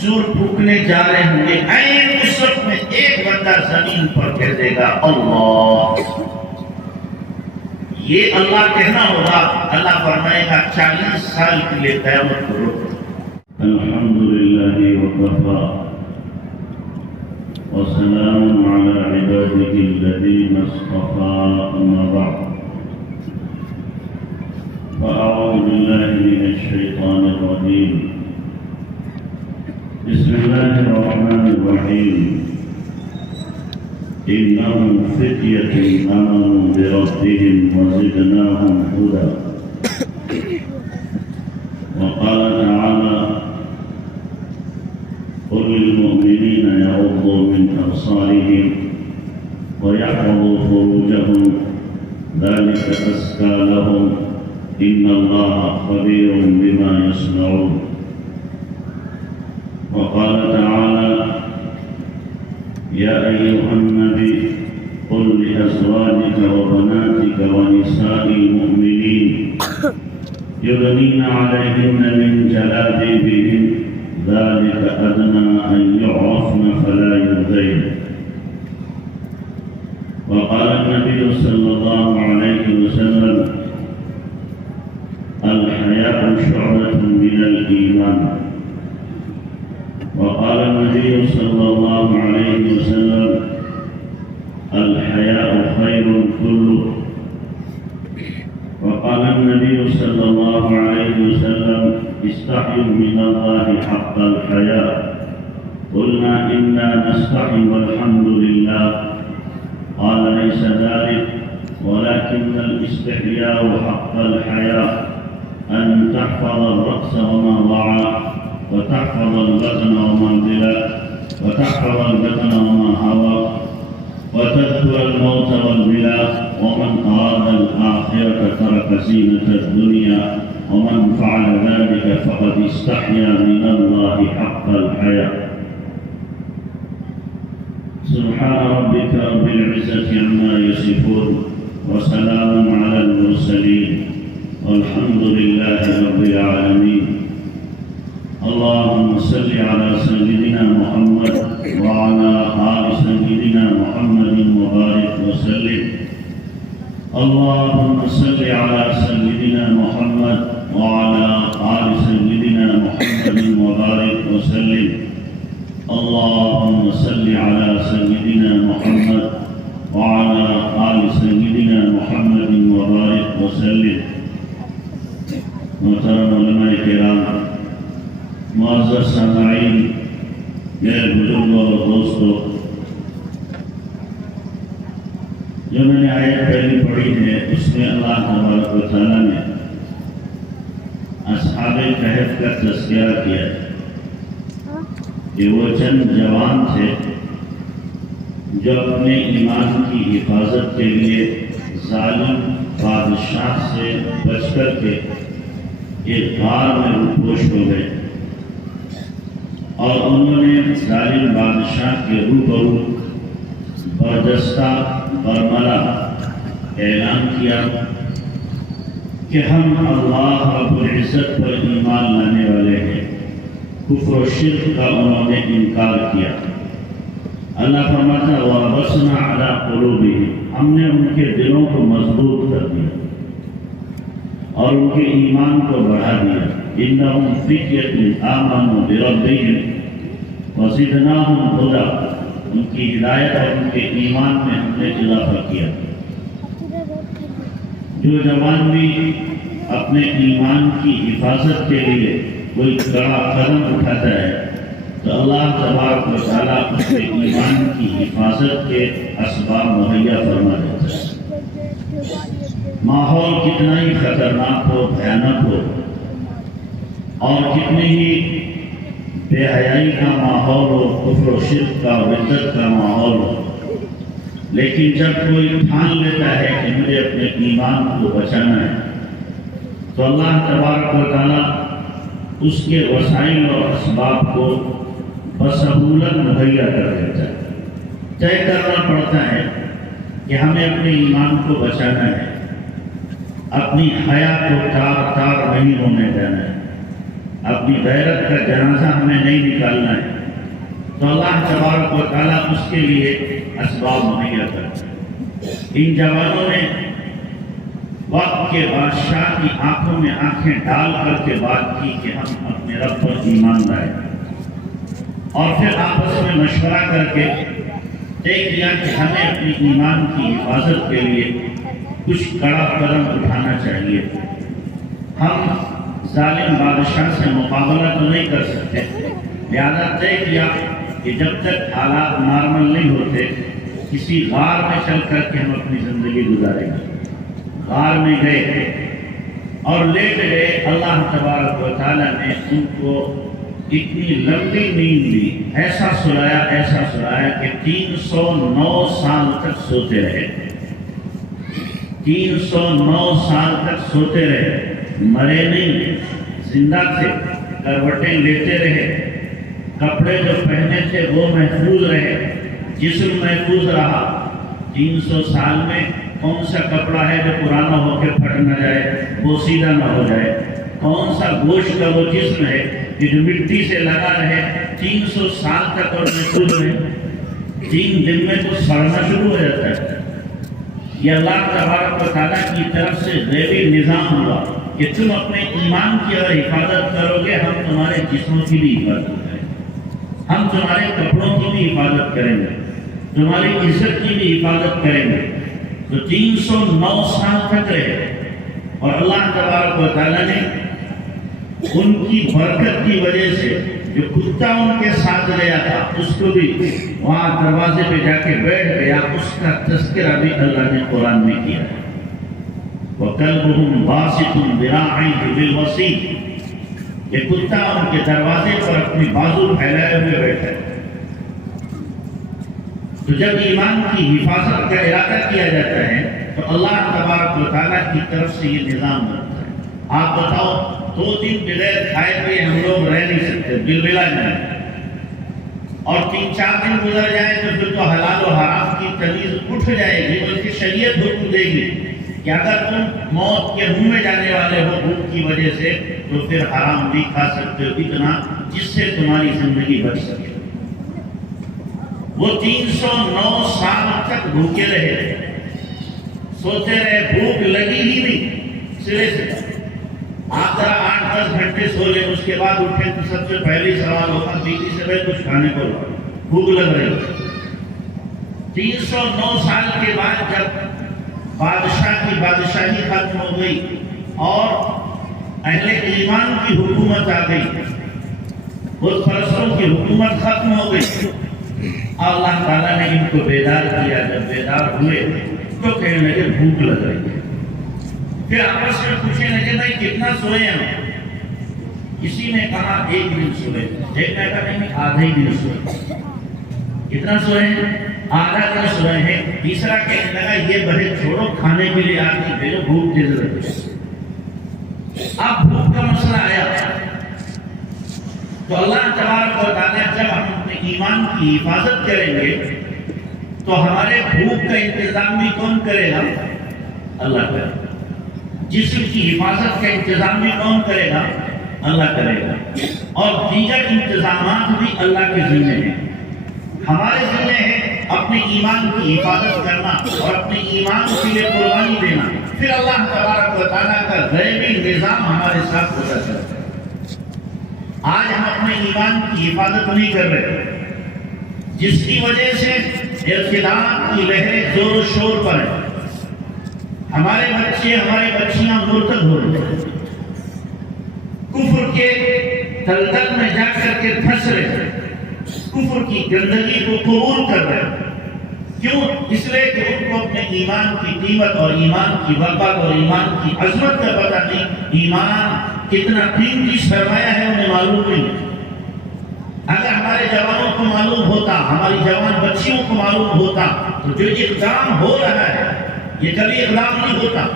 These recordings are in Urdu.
سور پھونکنے جا رہے ہوں گے، عین اس وقت میں ایک بندہ زمین پر کہہ دے گا اللہ. یہ اللہ کہنا ہوگا. اللہ فرمائے گا 40 سال کے لیے قیامت کو روک. الحمدللہ وکفی وسلام علی عبادہ الذین اصطفى اما بعد فاعوذ باللہ من الشیطان الرجیم بسم اللہ الرحمن الرحیم انہم فتیۃ آمنوا بربہم وزدناہم ہدی. وقال تعالی قل للمؤمنين يغضوا من أبصارهم ويحفظوا فروجهم ذلك أزكى لهم إن الله خبير بما يصنعون. وقال تعالى يا أيها النبي قل لأزواجك وبناتك ونساء المؤمنين يدنين عليهن من جلابيبهن ذلك أدنى أن يعرفن فلا يؤذين. وقال النبي صلى الله عليه وسلم الحياء شعبة من الإيمان. وقال النبي صلى الله عليه وسلم الحياء خير كله. وقال النبي صلى الله عليه وسلم استحيوا من الله حق الحياء. قلنا إنا نستحي والحمد لله. قال ليس ذلك ولكن الاستحياء حق الحياء أن تحفظ الرأس وما ضاع وتحفظ البطن وما بلا وتحفظ البطن وما هوى وتذكر الموت والبلا. ومن أراد الآخرة ترك زينة الدنيا ومن فعل ذلك فقد استحيا من الله حق الحياء. سبحان ربك رب العزة عما يصفون وسلام على المرسلين والحمد لله رب العالمين. اللهم صل على سيدنا محمد وعلى آل سيدنا محمد وبارك وسلم. اللهم صل على سيدنا محمد وعلى آل سيدنا محمد وبارك وسلم. اللهم صل على سيدنا محمد وعلى آل سيدنا محمد وبارك وسلم. محترم علماء کرام، معزز سامعین، میرے بزرگوں اور دوستوں، جو میں نے آیت پہلی پڑھی ہے اس میں اللہ تبارک و تعالیٰ نے اصحاب کہف کا تذکرہ کیا کہ وہ چند جوان تھے جو اپنے ایمان کی حفاظت کے لیے ظالم بادشاہ سے بچ کر کے ایک غار میں روپوش ہو گئے اور انہوں نے ظالم بادشاہ کے روبرو بردستہ برملا اعلان کیا کہ ہم اللہ رب العزت پر ایمان لانے والے ہیں. کفر و شرک کا انہوں نے انکار کیا. اللہ فرماتا وَرَبَطْنَا عَلَىٰ قُلُوبِهِمْ، ہم نے ان کے دلوں کو مضبوط کر دیا اور ان کے ایمان کو بڑھا دیا. إِنَّهُمْ فِتْيَةٌ آمَنُوا بِرَبِّهِمْ وَزِدْنَاهُمْ هُدًى، ان کی ہدایت اور ان کے ایمان میں ہم نے اضافہ کیا. جو جوان بھی اپنے ایمان کی حفاظت کے لیے کوئی بڑا قدم اٹھاتا ہے تو اللہ تبارک و تعالیٰ اس کے ایمان کی حفاظت کے اسباب مہیا فرما دیتا ہے. ماحول کتنا ہی خطرناک ہو، بھیانک ہو اور کتنی ہی بے حیائی کا ماحول ہو، کفر و شرک کا بدعت کا ماحول ہو، لیکن جب کوئی ٹھان لیتا ہے کہ مجھے اپنے ایمان کو بچانا ہے تو اللہ تبارک و تعالیٰ اس کے وسائل اور اسباب کو بسہولت مہیا کر دیتا ہے. طے کرنا پڑتا ہے کہ ہمیں اپنے ایمان کو بچانا ہے، اپنی حیا کو تار تار نہیں ہونے دینا ہے، اپنی غیرت کا جنازہ ہمیں نہیں نکالنا ہے تو اللہ تبارک و تعالیٰ اس کے لیے اسباب مہیا کرتا ہے۔ ان جوانوں نے وقت کے بادشاہ کی آنکھوں میں آنکھیں ڈال کر کے بات کی کہ ہم اپنے رب پر ایمان لائے، اور پھر آپس میں مشورہ کر کے طے کیا کہ ہمیں اپنی ایمان کی حفاظت کے لیے کچھ کڑا قدم اٹھانا چاہیے۔ ہم ظالم بادشاہ سے مقابلہ تو نہیں کر سکتے، لہذا طے کیا کہ جب تک حالات نارمل نہیں ہوتے کسی غار میں چل کر کے ہم اپنی زندگی گزاریں گے۔ غار میں گئے اور لیٹ گئے۔ اللہ تبارک و تعالیٰ نے ان کو اتنی لمبی نیند دی، ایسا سلایا کہ 309 سال تک سوتے رہے۔ 309 سال تک سوتے رہے، مرے نہیں، زندہ تھے، کروٹیں لیتے رہے، کپڑے جو پہنے تھے وہ محفوظ رہے، جسم محفوظ رہا۔ 300 سال میں کون سا کپڑا ہے جو پرانا ہو کے پھٹ نہ جائے، بوسیدہ نہ ہو جائے؟ کون سا گوشت کا وہ جسم ہے کہ جو مٹی سے لگا رہے 300 سال تک اور محفوظ رہے؟ 3 دن میں تو سڑنا شروع ہو جاتا ہے۔ یہ اللہ تبارک و تعالیٰ کی طرف سے غیبی نظام ہوا کہ تم اپنے ایمان کی اگر حفاظت کرو گے ہم تمہارے جسموں کی بھی حفاظت کریں گے، ہم تمہارے کپڑوں کی بھی حفاظت کریں گے، تمہاری عزت کی بھی حفاظت کریں گے۔ تو 309 سال تک رہے، اور اللہ تبارک و تعالیٰ نے ان کی برکت کی وجہ سے جو کتا ان کے ساتھ گیا تھا اس کو بھی وہاں دروازے پہ جا کے بیٹھ گیا، اس کا تذکرہ بھی اللہ نے قرآن میں کیا ہے۔ وَكَلْبُهُمْ بَاسِطٌ ذِرَاعَيْهِ بِالْوَصِيدِ، یہ کتا ان کے دروازے پر اپنی بازو پھیلائے ہوئے بیٹھا ہے۔ تو جب ایمان کی حفاظت کا ارادہ کیا جاتا ہے تو اللہ تبارک و تعالیٰ کی طرف سے یہ نظام بنتا ہے۔ آپ بتاؤ 2 دن بغیر کھائے پیے ہم لوگ رہ نہیں سکتے، بالبلا نہیں، اور 3-4 دن گزر جائیں تو پھر تو حلال و حرام کی تمیز اٹھ جائے گی، بلکہ شریعت حکم دے گی کہ اگر تم موت کے منہ میں جانے والے ہو بھوک کی وجہ سے تو پھر حرام بھی کھا سکتے ہو، اتنا جس سے تمہاری زندگی بچ سکے۔ وہ 309 سال تک بھوکے رہے، سوتے رہے، بھوک لگی ہی نہیں سرے سے۔ آپ ذرا 8-10 گھنٹے سو لیں، اس کے بعد اٹھیں تو سب سے پہلی سوال ہوگا بیوی سے بھائی کچھ کھانے کو بھوک لگ رہی۔ 309 سال کے بعد جب بادشاہ کی بادشاہی ختم ہو گئی اور اہل ایمان کی حکومت آ گئی، بت پرستوں کی حکومت ختم ہو گئی، اللہ تعالیٰ نے ان کو بیدار کیا۔ جب بیدار ہوئے تو کہنے لگے بھوک لگ رہی ہے۔ پھر آپس میں پوچھنے لگے بھائی کتنا سوئے ہیں؟ کسی نے کہا 1 دن سوئے، ایک نے کہا نہیں آدھا ہی دن سوئے۔ کتنا سوئے ہیں؟ آدھا دن سوئے ہیں۔ تیسرا کہنے لگا یہ بہت چھوڑو، کھانے کے لیے آدمی بھیجو، بھوک کی ضرورت ہے۔ اب بھوک کا مسئلہ آیا تو اللہ تبارک و تعالیٰ جب ہم اپنے ایمان کی حفاظت کریں گے تو ہمارے بھوک کا انتظام بھی کون کرے گا؟ اللہ کرے گا۔ جسم کی حفاظت کا انتظام بھی کون کرے گا؟ اللہ کرے گا۔ اور دیگر انتظامات بھی اللہ کے ذمہ ہیں۔ ہمارے ذمہ ہے اپنے ایمان کی حفاظت کرنا اور اپنے ایمان کے لیے قربانی دینا، پھر اللہ تبارک و تعالیٰ کا غیبی نظام ہمارے ساتھ ہوتا چلتا ہے۔ آج ہم اپنے ایمان کی حفاظت نہیں کر رہے، جس کی وجہ سے ارتداد کی لہریں زور و شور پر ہیں۔ ہمارے بچے ہماری بچیاں مرتد ہو رہے ہیں، کفر کے دلدل میں جا کر کے پھنس رہے ہیں، کفر کی گندگی کو قبول کر رہے ہیں۔ کیوں؟ اس لیے کہ ان کو اپنے ایمان کی قیمت اور ایمان کی برکت اور ایمان کی عظمت کا پتہ نہیں، ایمان کتنا قیمتی سرمایہ ہے انہیں معلوم نہیں۔ اگر ہمارے جوانوں کو معلوم ہوتا، ہماری جوان بچیوں کو معلوم ہوتا تو جو اقدام ہو رہا ہے یہ کبھی اقدام نہیں ہوتا۔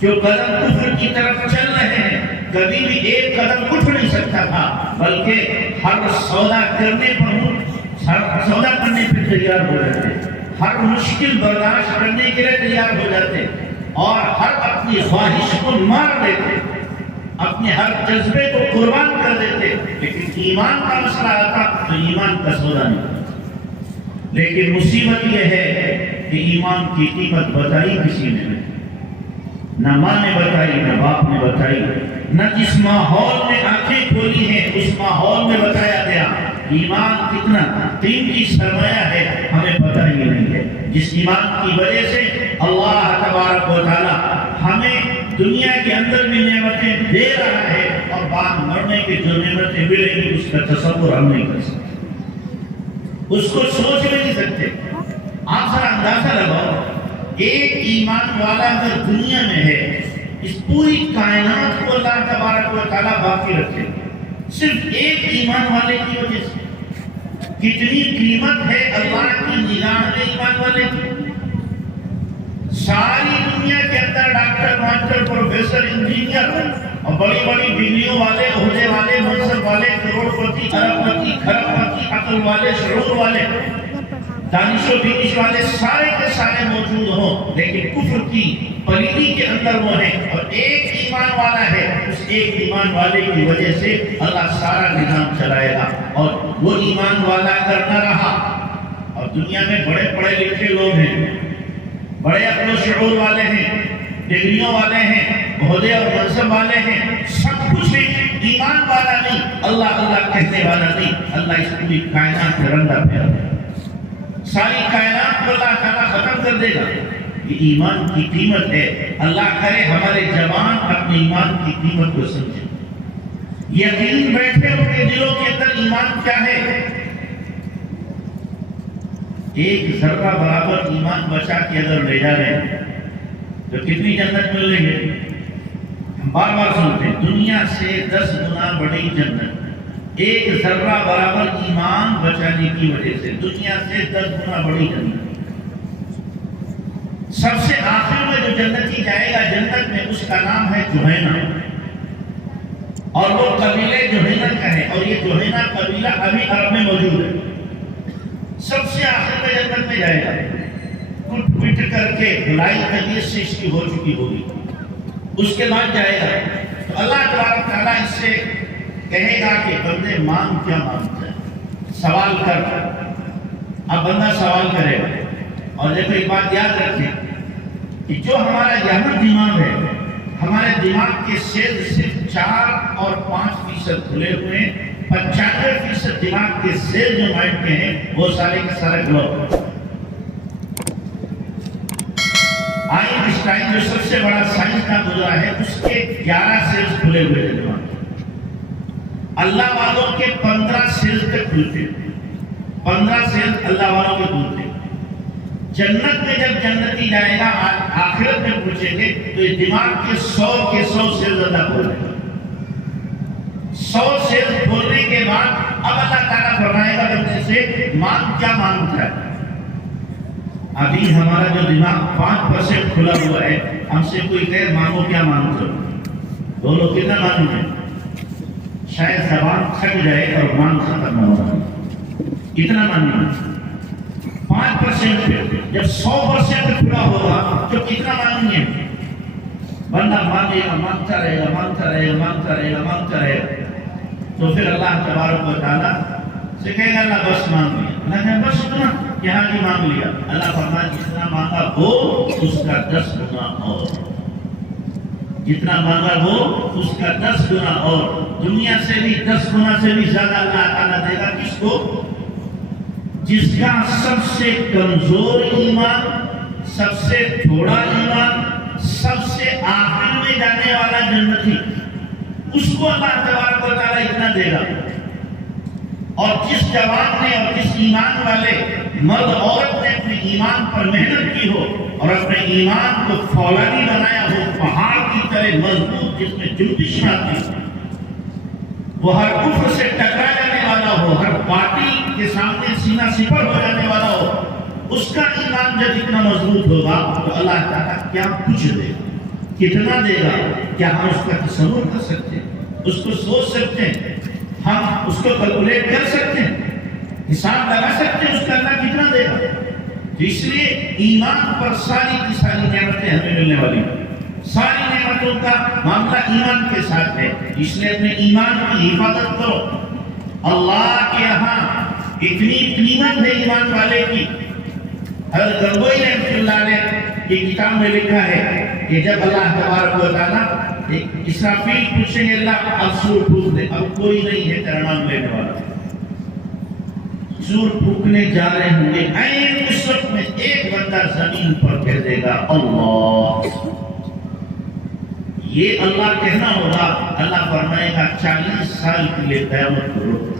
جو قدم کفر کی طرف چل رہے ہیں کبھی بھی ایک قدم اٹھ نہیں سکتا تھا، بلکہ ہر سودا کرنے پہ تیار ہو جاتے، ہر مشکل برداشت کرنے کے لیے تیار ہو جاتے، اور ہر اپنی خواہش کو مار دیتے۔ اپنے ہر جذبے کو قربان کر دیتے، لیکن ایمان کا مسئلہ آتا تو ایمان کا سودا نہیں کرتے۔ لیکن مصیبت یہ ہے کہ ایمان کی قیمت بتائی کسی نے نہیں، نہ ماں نے بتائی، نہ باپ نے بتائی، نہ جس ماحول میں آنکھیں کھولی ہیں اس ماحول میں بتایا گیا۔ ایمان کتنا قیمتی سرمایہ ہے ہمیں پتہ ہی نہیں ہے، جس ایمان کی وجہ سے اللہ تبارک و تعالی ہمیں دنیا کے اندر بھی نعمتیں دے رہا ہے، اور بعد مرنے کی جو نعمتیں ملیں گی اس کا تصور ہم نہیں کر سکتے، اس کو سوچ بھی نہیں سکتے۔ آپ ذرا اندازہ لگاؤ، ایک ایمان والا اگر دنیا میں ہے، اس پوری کائنات کو اللہ تبارک و تعالیٰ باقی رکھے، صرف ایک ایمان والے کی وجہ سے کتنی قیمت ہے اللہ کی نگاہ میں ایمان والے کی۔ ساری دنیا کے اندر ڈاکٹر، ماسٹر، پروفیسر، انجینئر اور بڑی بڑی ڈگریوں والے، عہدے والے، منصب والے، کروڑ پتی، ارب پتی، کھرب پتی، عقل والے، شعور والے، دانش و بینش والے سارے کے سارے موجود ہوں، لیکن کفر کی پلیدی کے اندر وہ ہیں، اور ایک ایمان والا ہے، اس ایک ایمان والے کی وجہ سے اللہ سارا نظام چلائے گا۔ اور وہ ایمان والا اگر نہ رہا، اور دنیا میں بڑے پڑھے لکھے لوگ ہیں، بڑے عقل و شعور والے ہیں، ڈگریوں والے ہیں، عہدے اور منصب والے ہیں، سب کچھ ہے، ایمان والا نہیں، اللہ اللہ کہنے والا نہیں، اللہ اس پوری کائنات میں رنگا پھیرا دے گا، ساری کائنات کو اللہ تعالیٰ ختم کر دے گا۔ یہ ایمان کی قیمت ہے۔ اللہ کرے ہمارے جوان اپنے ایمان کی قیمت کو سمجھیں، یقین بیٹھے ان کے دلوں کے اندر ایمان کیا ہے۔ ایک ذرہ برابر ایمان بچا کے اگر لے جا رہے ہیں تو کتنی جنت مل رہی ہے؟ ہم بار بار سنتے ہیں دنیا سے 10 گنا بڑی جنت، ایک ذرہ برابر ایمان بچانے کی وجہ سے دنیا سے 10 گنا بڑی جنت۔ سب سے آخر میں جو جنتی جائے گا جنت میں، اس کا نام ہے جوہینہ، اور وہ قبیلے جوہینہ کا ہے، اور یہ جوہینہ قبیلہ ابھی عرب میں موجود ہے۔ سب سے آخر میں جنت میں جائے گا، کٹ پٹ کر کے بلائی طبیعت سے اس کی ہو چکی ہوگی، اس کے بعد جائے گا تو اللہ تبارک تعالیٰ اس سے کہے گا کہ بندے مانگ کیا مانگتا ہے، سوال کر۔ اب بندہ سوال کرے گا، اور دیکھو ایک بات یاد رکھیں کہ جو ہمارا یہاں دماغ ہے، ہمارے دماغ کے سیل صرف 4 اور 5% کھلے ہوئے ہیں، 95% دماغ کے سیل جو مائنڈ کے ہیں وہ سارے کے سارے بلاک۔ آئنسٹائن جو سب سے بڑا سائنسدان گزرا ہے، اس کے 11 سیلز کھلے ہوئے ہیں دماغ۔ اللہ والوں کے 15 سیلز تک کھلتے، 15 سیلز اللہ والوں کے کھلتے۔ جنت میں جب جنتی جائے گا، آخرت میں پوچھیں گے تو یہ دماغ کے 100 سیلز اللہ کھولے گا۔ 100 سیلز کھولنے کے بعد اب اللہ تعالیٰ فرمائے گا بندے سے مانگ کیا مانگتا ہے۔ ابھی ہمارا جو دماغ 5% کھلا ہوا ہے، ہم سے کوئی کہے مانگو کیا مانگتے ہو، بولو کتنا مانگو گے؟ شاید زبان تھک جائے اور مانگ ختم ہو جائے۔ اتنا مانگنا 5% پہ جب 100% کھلا ہوگا تو کتنا مانگیں گے؟ بندہ مانگے گا، مانگتا رہے گا، مانگتا رہے گا، مانگتا رہے گا، مانگتا رہے گا، تو پھر اللہ تبارک و تعالیٰ سے کہے گا اللہ بس مانگ لیا۔ اللہ نے بس اتنا یہاں کی مانگ لیا۔ اللہ فرمائے جتنا مانگا ہو اس کا 10 گنا اور، جتنا مانگا ہو اس کا 10 گنا اور، دنیا سے بھی 10 گنا سے بھی زیادہ اللہ تعالیٰ دے گا۔ کس کو؟ جس کا سب سے کمزور ایمان، سب سے تھوڑا ایمان، سب سے آخر میں جانے والا جنتی، اس کو اللہ تبارک و تعالیٰ اتنا دے گا۔ اور جس جوان نے اور جس ایمان والے مرد عورت نے اپنے ایمان پر محنت کی ہو اور اپنے ایمان کو فولادی بنایا ہو، پہاڑ کی طرح مضبوط جس میں جنبش آتی ہو، وہ ہر کفر سے ٹکرا جانے والا ہو، ہر باطل کے سامنے سینہ سپر ہو جانے والا ہو، اس کا ایمان جب اتنا مضبوط ہوگا تو اللہ تعالیٰ کیا کچھ دے گا، کتنا دے گا، کیا ہم اس کا تصور کر سکتے ہیں؟ اس کو سوچ سکتے ہیں؟ ہم اس کو کیلکولیٹ کر سکتے ہیں؟ حساب لگا سکتے ہیں اس کا اللہ کتنا دے گا؟ تو اس لیے ایمان پر ساری کی ساری نعمتیں ہمیں ملنے والی ہیں، ساری نعمتیں نعمتوں کا معاملہ ایمان کے ساتھ ہے، اس لیے اپنے ایمان کی حفاظت کرو۔ اللہ کے یہاں اتنی قیمت ہے ایمان والے کی۔ حضرت گنگوئی رحمۃ اللہ علیہ کی کتاب میں لکھا ہے کہ جب اللہ تبارک و تعالیٰ اسرافیل پوچھیں گے اللہ اب سور پھونک دے، اب کوئی نہیں ہے تیرا نام لینے والا، سور پھونکنے جا رہے ہوں گے، عین اس وقت میں ایک بندہ زمین پر کہہ دے گا اللہ۔ یہ اللہ کہنا ہوگا، اللہ فرمائے گا 40 سال کے لیے قیامت کو روک۔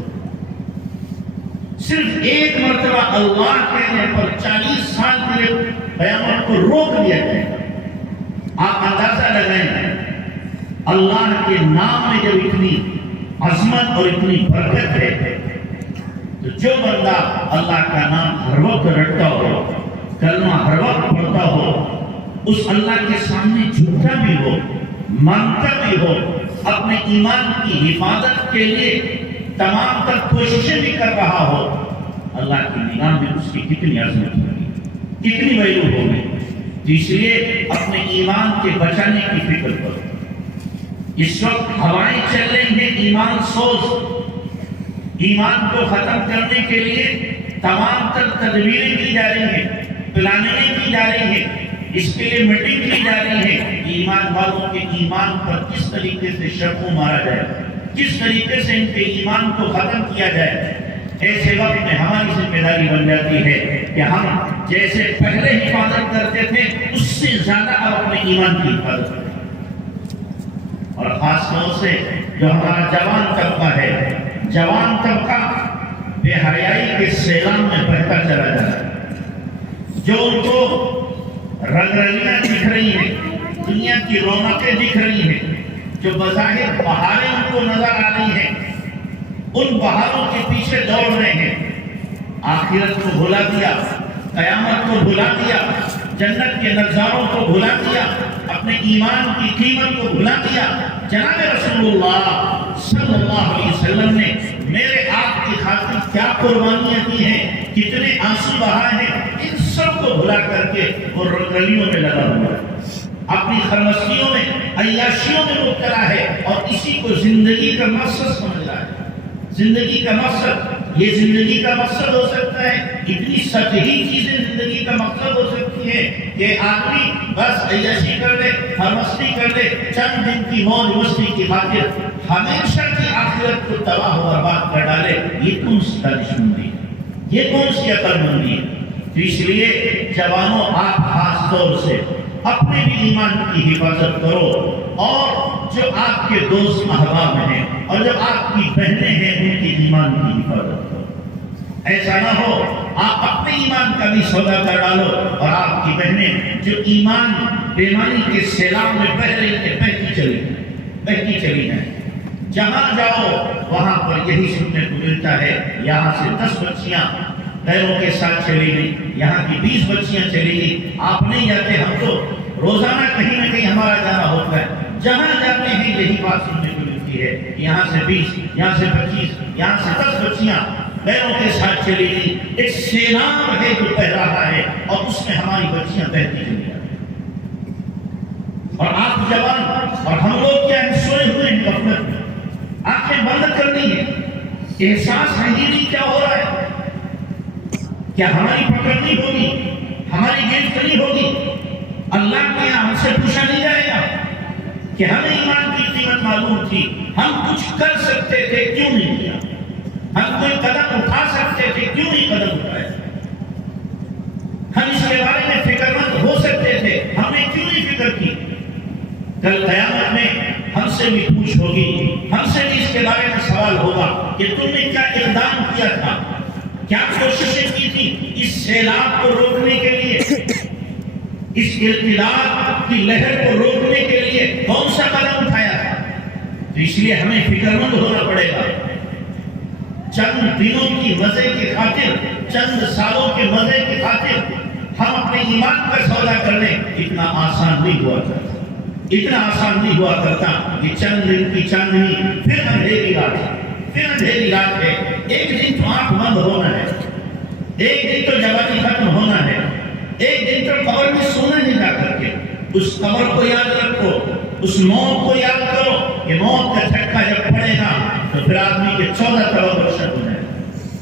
صرف ایک مرتبہ اللہ کہنے پر 40 سال کے لیے قیامت کو روک دیا جائے گا۔ آپ اندازہ لگائیں اللہ کے نام میں جب اتنی عظمت اور اتنی برکت ہے تو جو بندہ اللہ کا نام ہر وقت رٹتا ہو، کلمہ ہر وقت پڑھتا ہو، اس اللہ کے سامنے جھکتا بھی ہو، مانگتا بھی ہو، اپنے ایمان کی حفاظت کے لیے تمام تر کوششیں بھی کر رہا ہو، اللہ کی نگاہ میں اس کی کتنی عظمت ہوگی، کتنی ویلو ہوگی۔ اس لیے اپنے ایمان کے بچانے کی فکر کرو۔ اس وقت ہوائیں چل رہی ہیں ایمان سوز، ایمان کو ختم کرنے کے لیے تمام تر تدبیریں کی جا رہی ہیں، پلاننگیں کی جا رہی ہیں، اس کے لیے میٹنگ کی جا رہی ہے۔ ایمان والوں کے ایمان پر کس طریقے سے شرخوں مارا جائے، کس طریقے سے ان کے ایمان کو ختم کیا جائے۔ ایسے وقت میں ہماری ذمہ داری بن جاتی ہے کہ ہم جیسے پہلے حفاظت کرتے تھے اس سے زیادہ اب اپنے ایمان کی حفاظت کریں، اور خاص طور سے جو ہمارا جوان طبقہ ہے، جوان طبقہ بے حیائی کے سیلاب میں بہتا چلا جا رہا ہے۔ جو ان کو رنگ رلیاں دکھ رہی ہیں، دنیا کی رونقیں دکھ رہی ہیں، جو بظاہر بہاریں ان کو نظر آ رہی ہیں، ان بہاروں کے پیچھے دوڑ رہے ہیں۔ آخرت کو بھلا دیا، قیامت کو بھلا دیا، جنت کے نظاروں کو بھلا دیا، اپنے ایمان کی قیمت کو بھلا دیا۔ جناب رسول اللہ صلی اللہ علیہ وسلم نے میرے آپ کی خاطر کیا قربانیاں دی ہیں، کتنے آنسو بہائے ہیں، ان سب کو بھلا کر کے وہ رنگلیوں میں لگا ہوا ہے، اپنی خرمستیوں میں، عیاشیوں میں مبتلا ہے، اور اسی کو زندگی کا مقصد سمجھ رہا ہے۔ زندگی کا مقصد، یہ زندگی کا مقصد ہو سکتا ہے، اتنی سطحی چیزیں زندگی کا مقصد ہو سکتی ہے کہ آدمی بس عیاشی کر لے، خرمستی کر لے، چند دن کی موج مستی کی خاطر ہمیشہ کی آخرت کو تباہ و برباد کر ڈالے۔ یہ کون سی دانشمندی ہے، یہ کون سی عقل مندی ہے؟ تو اس لیے جوانوں، آپ خاص طور سے اپنے بھی ایمان کی حفاظت کرو، اور جو آپ کے دوست احباب ہیں اور جو آپ کی بہنیں ہیں ان کے ایمان کی حفاظت کرو۔ ایسا نہ ہو آپ اپنے ایمان کا بھی سودا کر ڈالو اور آپ کی بہنیں جو ایمان بیماری کے سیلاب میں بہہ رہی ہیں، بہتی چلی ہیں۔ جہاں جاؤ وہاں پر یہی سننے کو ملتا ہے، یہاں سے 10 بچیاں غیروں کے ساتھ چلی گئی، یہاں کی 20 بچیاں چلی گئی۔ آپ نہیں جاتے، ہم تو روزانہ کہیں نہ کہیں ہمارا جانا ہوتا ہے، جہاں جاتے ہیں یہی بات سننے کو ملتی ہے، یہاں سے 20، یہاں سے 25، یہاں سے 10 بچیاں غیروں کے ساتھ چلی گئی۔ ایک سیلاب ہے جو بہہ رہا ہے، اور اس میں ہماری بچیاں بہتی چلی جاتی ہیں، اور آپ جوان اور ہم لوگ کیا ہیں، سوئے ہوئے ہیں غفلت میں، آنکھیں بند کرنی ہے۔ احساس ہے ہی نہیں کیا ہو رہا ہے، کیا ہماری پکڑ نہیں ہوگی، ہماری گرفت نہیں ہوگی؟ اللہ کے یہاں ہم سے پوچھا نہیں جائے گا کہ ہمیں ایمان کی قیمت معلوم تھی، ہم کچھ کر سکتے تھے کیوں نہیں کیا، ہم کوئی قدم اٹھا سکتے تھے کیوں نہیں قدم اٹھائے، ہم اس کے بارے میں فکر مند ہو سکتے تھے ہم نے کیوں نہیں فکر کی؟ کل قیامت میں ہم سے بھی پوچھ ہوگی، ہم سے بھی اس کے بارے میں سوال ہوگا کہ تم نے کیا اقدام کیا تھا، کیا کوششیں کی تھی اس سیلاب کو روکنے کے لیے، اس ارتداد کی لہر کو روکنے کے لیے کون سا قدم اٹھایا تھا؟ تو اس لیے ہمیں فکر مند ہونا پڑے گا۔ چند دنوں کی مزے کی خاطر، چند سالوں کے مزے کی خاطر ہم اپنے ایمان کا سودا کر لیں، اتنا آسان نہیں ہوا کرتا، اتنا آسان نہیں ہوا کرتا کہ چند دن کی چاندنی پھر اندھیری رات ہے، پھر اندھیری رات ہے، ایک دن تو آنکھ بند ہونا ہے، ایک دن تو جوانی ختم ہونا ہے، ایک دن تو قبر میں سونا نہیں جا کر کے۔ اس قبر کو یاد رکھو، اس موت کو یاد کرو کہ موت کا جھٹکا جب پڑے گا تو پھر آدمی کے 14 کروڑ روشن ہو جائے گا۔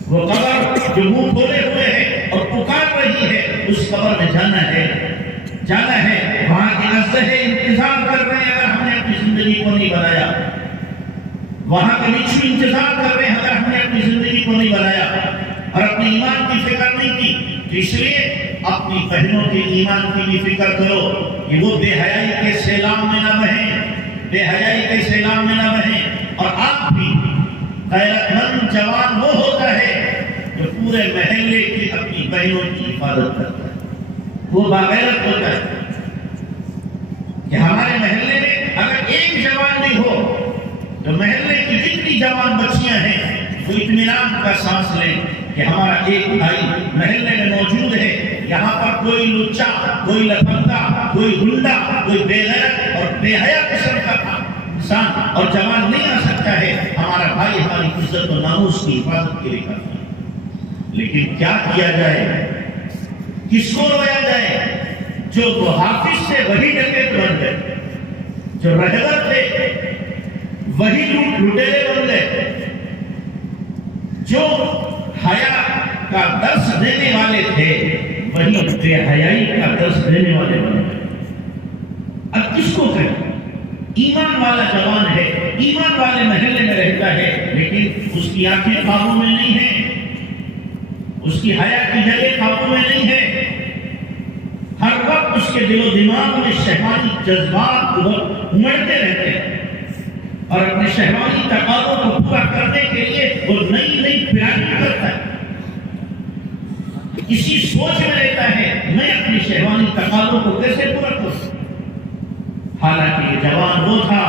وہ قبر جو منہ کھولے ہوئے ہے اور پکار رہی ہے، اس قبر میں جانا ہے، جانا ہے۔ وہاں کے اسلحے انتظار کر رہے ہیں اگر ہم نے اپنی زندگی کو نہیں بنایا، وہاں کے بچھو انتظار کر رہے ہیں اگر ہم نے اپنی زندگی کو نہیں بنایا اور اپنے ایمان کی فکر نہیں کی۔ تو اس لیے اپنی بہنوں کے ایمان کی بھی فکر کرو کہ وہ بے حیائی کے سیلاب میں نہ بہیں، بے حیائی کے سیلاب میں نہ بہیں۔ اور آپ بھی غیرت مند جوان وہ ہوتا ہے جو پورے محلے کی اپنی بہنوں کی حفاظت کرتا ہے، وہ باغیرت ہوتا ہے کہ ہمارے محلے میں اگر ایک جوان بھی ہو تو محلے کی جتنی جوان بچیاں ہیں وہ اطمینان کا سانس لیں کہ ہمارا ایک بھائی محلے میں موجود ہے، یہاں پر کوئی لچا، کوئی لفنگا، کوئی گنڈا، کوئی بے غیرت اور بے حیا قسم کا انسان اور جوان نہیں آ سکتا ہے۔ ہمارا بھائی ہماری عزت و ناموس کی حفاظت کے لیے کرتا ہے۔ لیکن کیا کیا جائے، کس کو رویا جائے؟ جو وہ حافظ سے وہی ڈکیت بن گئے، جو رہبر تھے وہی لٹیرے بن گئے، جو حیا کا درس دینے والے تھے وہی بے حیائی کا درس دینے والے بن گئے۔ اب کس کو کہیں؟ ایمان والا جوان ہے، ایمان والے محلے میں رہتا ہے، لیکن اس کی آنکھیں قابو میں نہیں ہیں، اس کی حیا کی جگہ قابو میں نہیں ہے۔ ہر وقت اس کے دل و دماغ میں شہوانی جذبات امڑتے رہتے ہیں اور اپنے شہوانی تقاضوں کو پورا کرنے کے لیے وہ نئی نئی پلاننگ کرتا ہے، اسی سوچ میں رہتا ہے میں اپنی شہوانی تقاضوں کو کیسے پورا کروں۔ حالانکہ یہ جوان وہ تھا،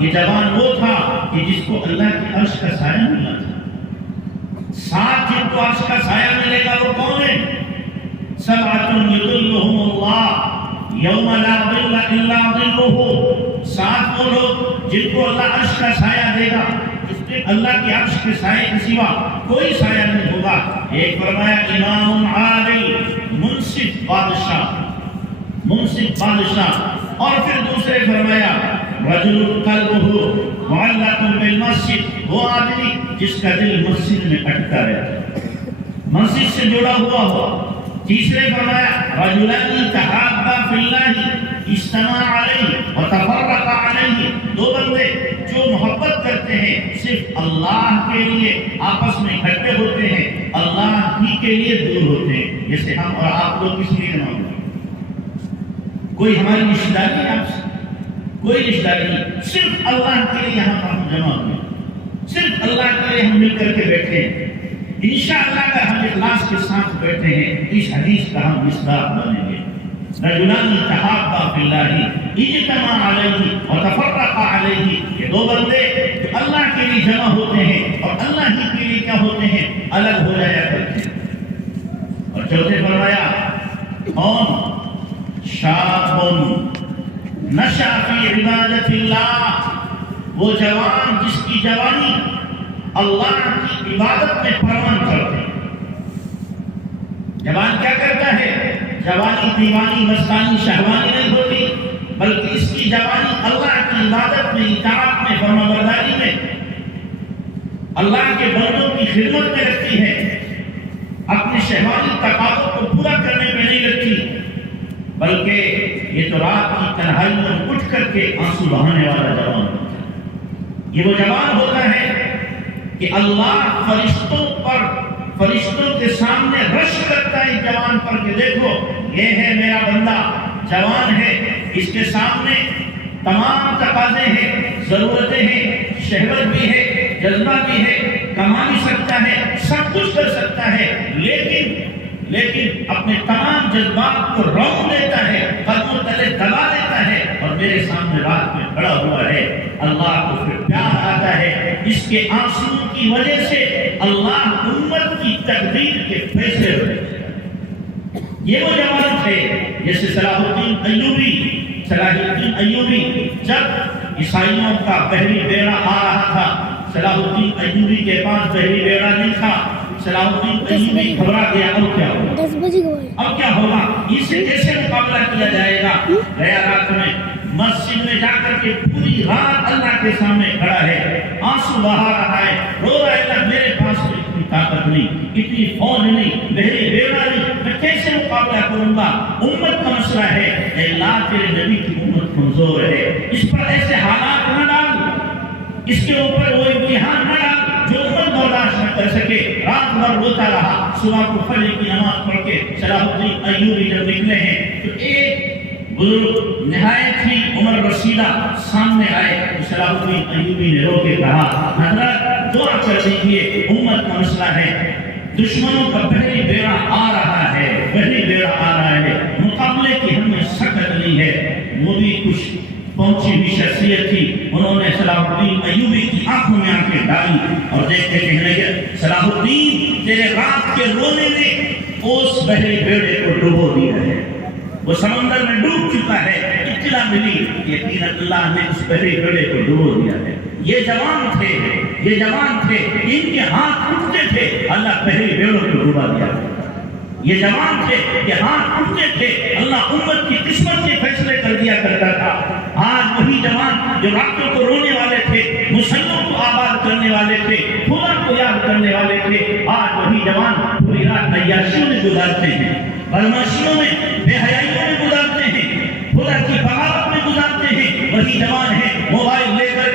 یہ جوان وہ تھا کہ جس کو اللہ کے عرش کا سایہ ملا تھا۔ ساتھ جن کو عرش کا سایہ ملے گا وہ کون ہے؟ سبعۃ یظلھم اللہ یوم لا ظل الا ظلہ، ساتھ وہ لوگ جن کو اللہ عرش کا سایہ دے گا، جس میں اللہ کے عرش کے سائے کے سوا کوئی سایہ نہیں ہوگا۔ ایک فرمایا امام عادل، منصف بادشاہ، منصف بادشاہ، اور پھر دوسرے فرمایا رجل قلبہ معلق بالمسجد، وہ آدمی جس کا دل مسجد میں اٹکا رہتا ہے، مسجد سے جڑا ہوا ہو۔ تیسرے فرمایا رجلان تحابا فی اللہ اجتمع علیہ وتفرقا علیہ، دو بندے جو محبت کرتے ہیں صرف اللہ کے لیے آپس میں اکٹھے ہوتے ہیں، اللہ ہی کے لیے دور ہوتے ہیں۔ جیسے ہم اور آپ لوگ کس لیے جمع ہوتے ہیں؟ کوئی ہماری رشتہ داری ہے آپ سے؟ کوئی رشتہ داری نہیں، صرف اللہ کے لیے یہاں پر ہم جمع ہوئے ہیں، صرف اللہ کے لیے ہم مل کر کے بیٹھے ہیں۔ انشاءاللہ اگر ہم اخلاص کے ساتھ بیٹھے ہیں اس حدیث کا ہم مصداق بنیں گے۔ رجلان تحابا فی اللہ اجتمع علیہ وتفرقا علیہ، یہ دو بندے جو اللہ کے لیے جمع ہوتے ہیں اور اللہ ہی کے لیے کیا ہوتے ہیں؟ الگ ہو جایا کرتے ہیں۔ اور چوتھے فرمایا کون؟ شاب نشأ فی عبادت اللہ، وہ جوان جس کی جوانی اللہ کی عبادت میں پرون کرتے ہیں۔ جوان کیا کرتا ہے؟ جوانی دیوانی مستانی شہوانی نہیں ہوتی، بلکہ اس کی جوانی اللہ کی عبادت میں، اطاعت میں، فرمانبرداری میں، اللہ کے بندوں کی خدمت میں رکھتی ہے، اپنے شہوانی تقاضوں کو پورا کرنے میں نہیں رکھتی، بلکہ یہ تو رات کی تنہائی میں اٹھ کر کے آنسو بہانے والا جوان ہوتا ہے۔ یہ وہ جوان ہوتا ہے کہ اللہ فرشتوں کے سامنے رش کرتا ہے جوان پر کہ دیکھو یہ ہے میرا بندہ، جوان ہے، اس کے سامنے تمام تقاضے ہیں، ضرورتیں ہیں، شہوت بھی ہے، جذبہ بھی ہے، کما بھی سکتا ہے، سب کچھ کر سکتا ہے، لیکن اپنے تمام جذبات کو روک دیتا ہے، قدموں تلے دبا دیتا ہے اور میرے سامنے رات میں کھڑا ہوا ہے۔ اللہ کو پھر پیار آتا ہے، اس کے آنسو کی وجہ سے اللہ امت کی تقدیر کے فیصلے ہوتے ہیں۔ یہ وہ جوان تھے جیسے صلاح الدین ایوبی جب عیسائیوں کا بحری بیڑا آ رہا تھا، صلاح الدین ایوبی کے پاس بحری بیڑا نہیں تھا، صلاح الدین ایوبی گھبرا گیا، اب کیا ہوگا؟ اب کیا ہوگا؟ اس سے کیسے مقابلہ کیا جائے گا؟ گیا رات میں مسجد میں جا کر کے پوری رات اللہ کے سامنے کھڑا ہے، آنسو بہا رہا ہے، رو رہا ہے اللہ میرے پاس تو اتنی طاقت نہیں، اتنی فوج نہیں، میرے بیڑا نہیں، میں کیسے مقابلہ کروں گا؟ امت کا مسئلہ ہے، اے اللہ تیرے نبی کی امت کمزور ہے، اس پر ایسے حالات نہ ڈال، اس کے اوپر وہ امتحان نہ ڈال جو امت برداشت نہ کر سکے۔ رات بھر روتا رہا، صبح کو فجر کی نماز پڑھ کے صلاح الدین ایوبی جب نکلے ہیں تو ایک بزرگ نہایت ہی عمر رسیدہ سامنے آئے تو صلاح الدین ایوبی نے رو کے کہا حضرت دعا کر دیجئے، امت کا مسئلہ ہے، دشمنوں کا پہلی بیڑا آ رہا ہے، پہلی بیڑا آ رہا ہے، مقابلے کی ہمیں سکت نہیں ہے۔ وہ بھی کچھ پہنچی ہوئی شخصیت تھی، انہوں نے صلاح الدین ایوبی کی آنکھوں میں آنکھیں ڈالی اور دیکھ کے کہنے لگے صلاح الدین تیرے رات کے رونے نے اس بحری بیڑے کو ڈبو دیا ہے، وہ سمندر میں ڈوب چکا ہے، اطلاع ملی یقیناً اللہ نے اس بحری بیڑے کو ڈبو دیا ہے۔ یہ جوان تھے، یہ جوان تھے، ان کے ہاتھ اٹھتے تھے، اللہ بحری بیڑوں کو ڈبا دیا ہے۔ یہ جوان تھے کہ ہاتھ اٹھتے تھے، اللہ امت کی قسمت کے فیصلے کر دیا کرتا تھا۔ آج وہی جوان جو راتوں کو رونے والے تھے، مسلموں کو آباد کرنے والے تھے، خدا کو یاد کرنے والے تھے، آج وہی جوان پوری رات عیاشیوں میں گزارتے ہیں، بدماشیوں میں، بے حیائیوں میں گزارتے ہیں، خدا کی بغاوت میں گزارتے ہیں۔ وہی جوان ہیں موبائل لے کر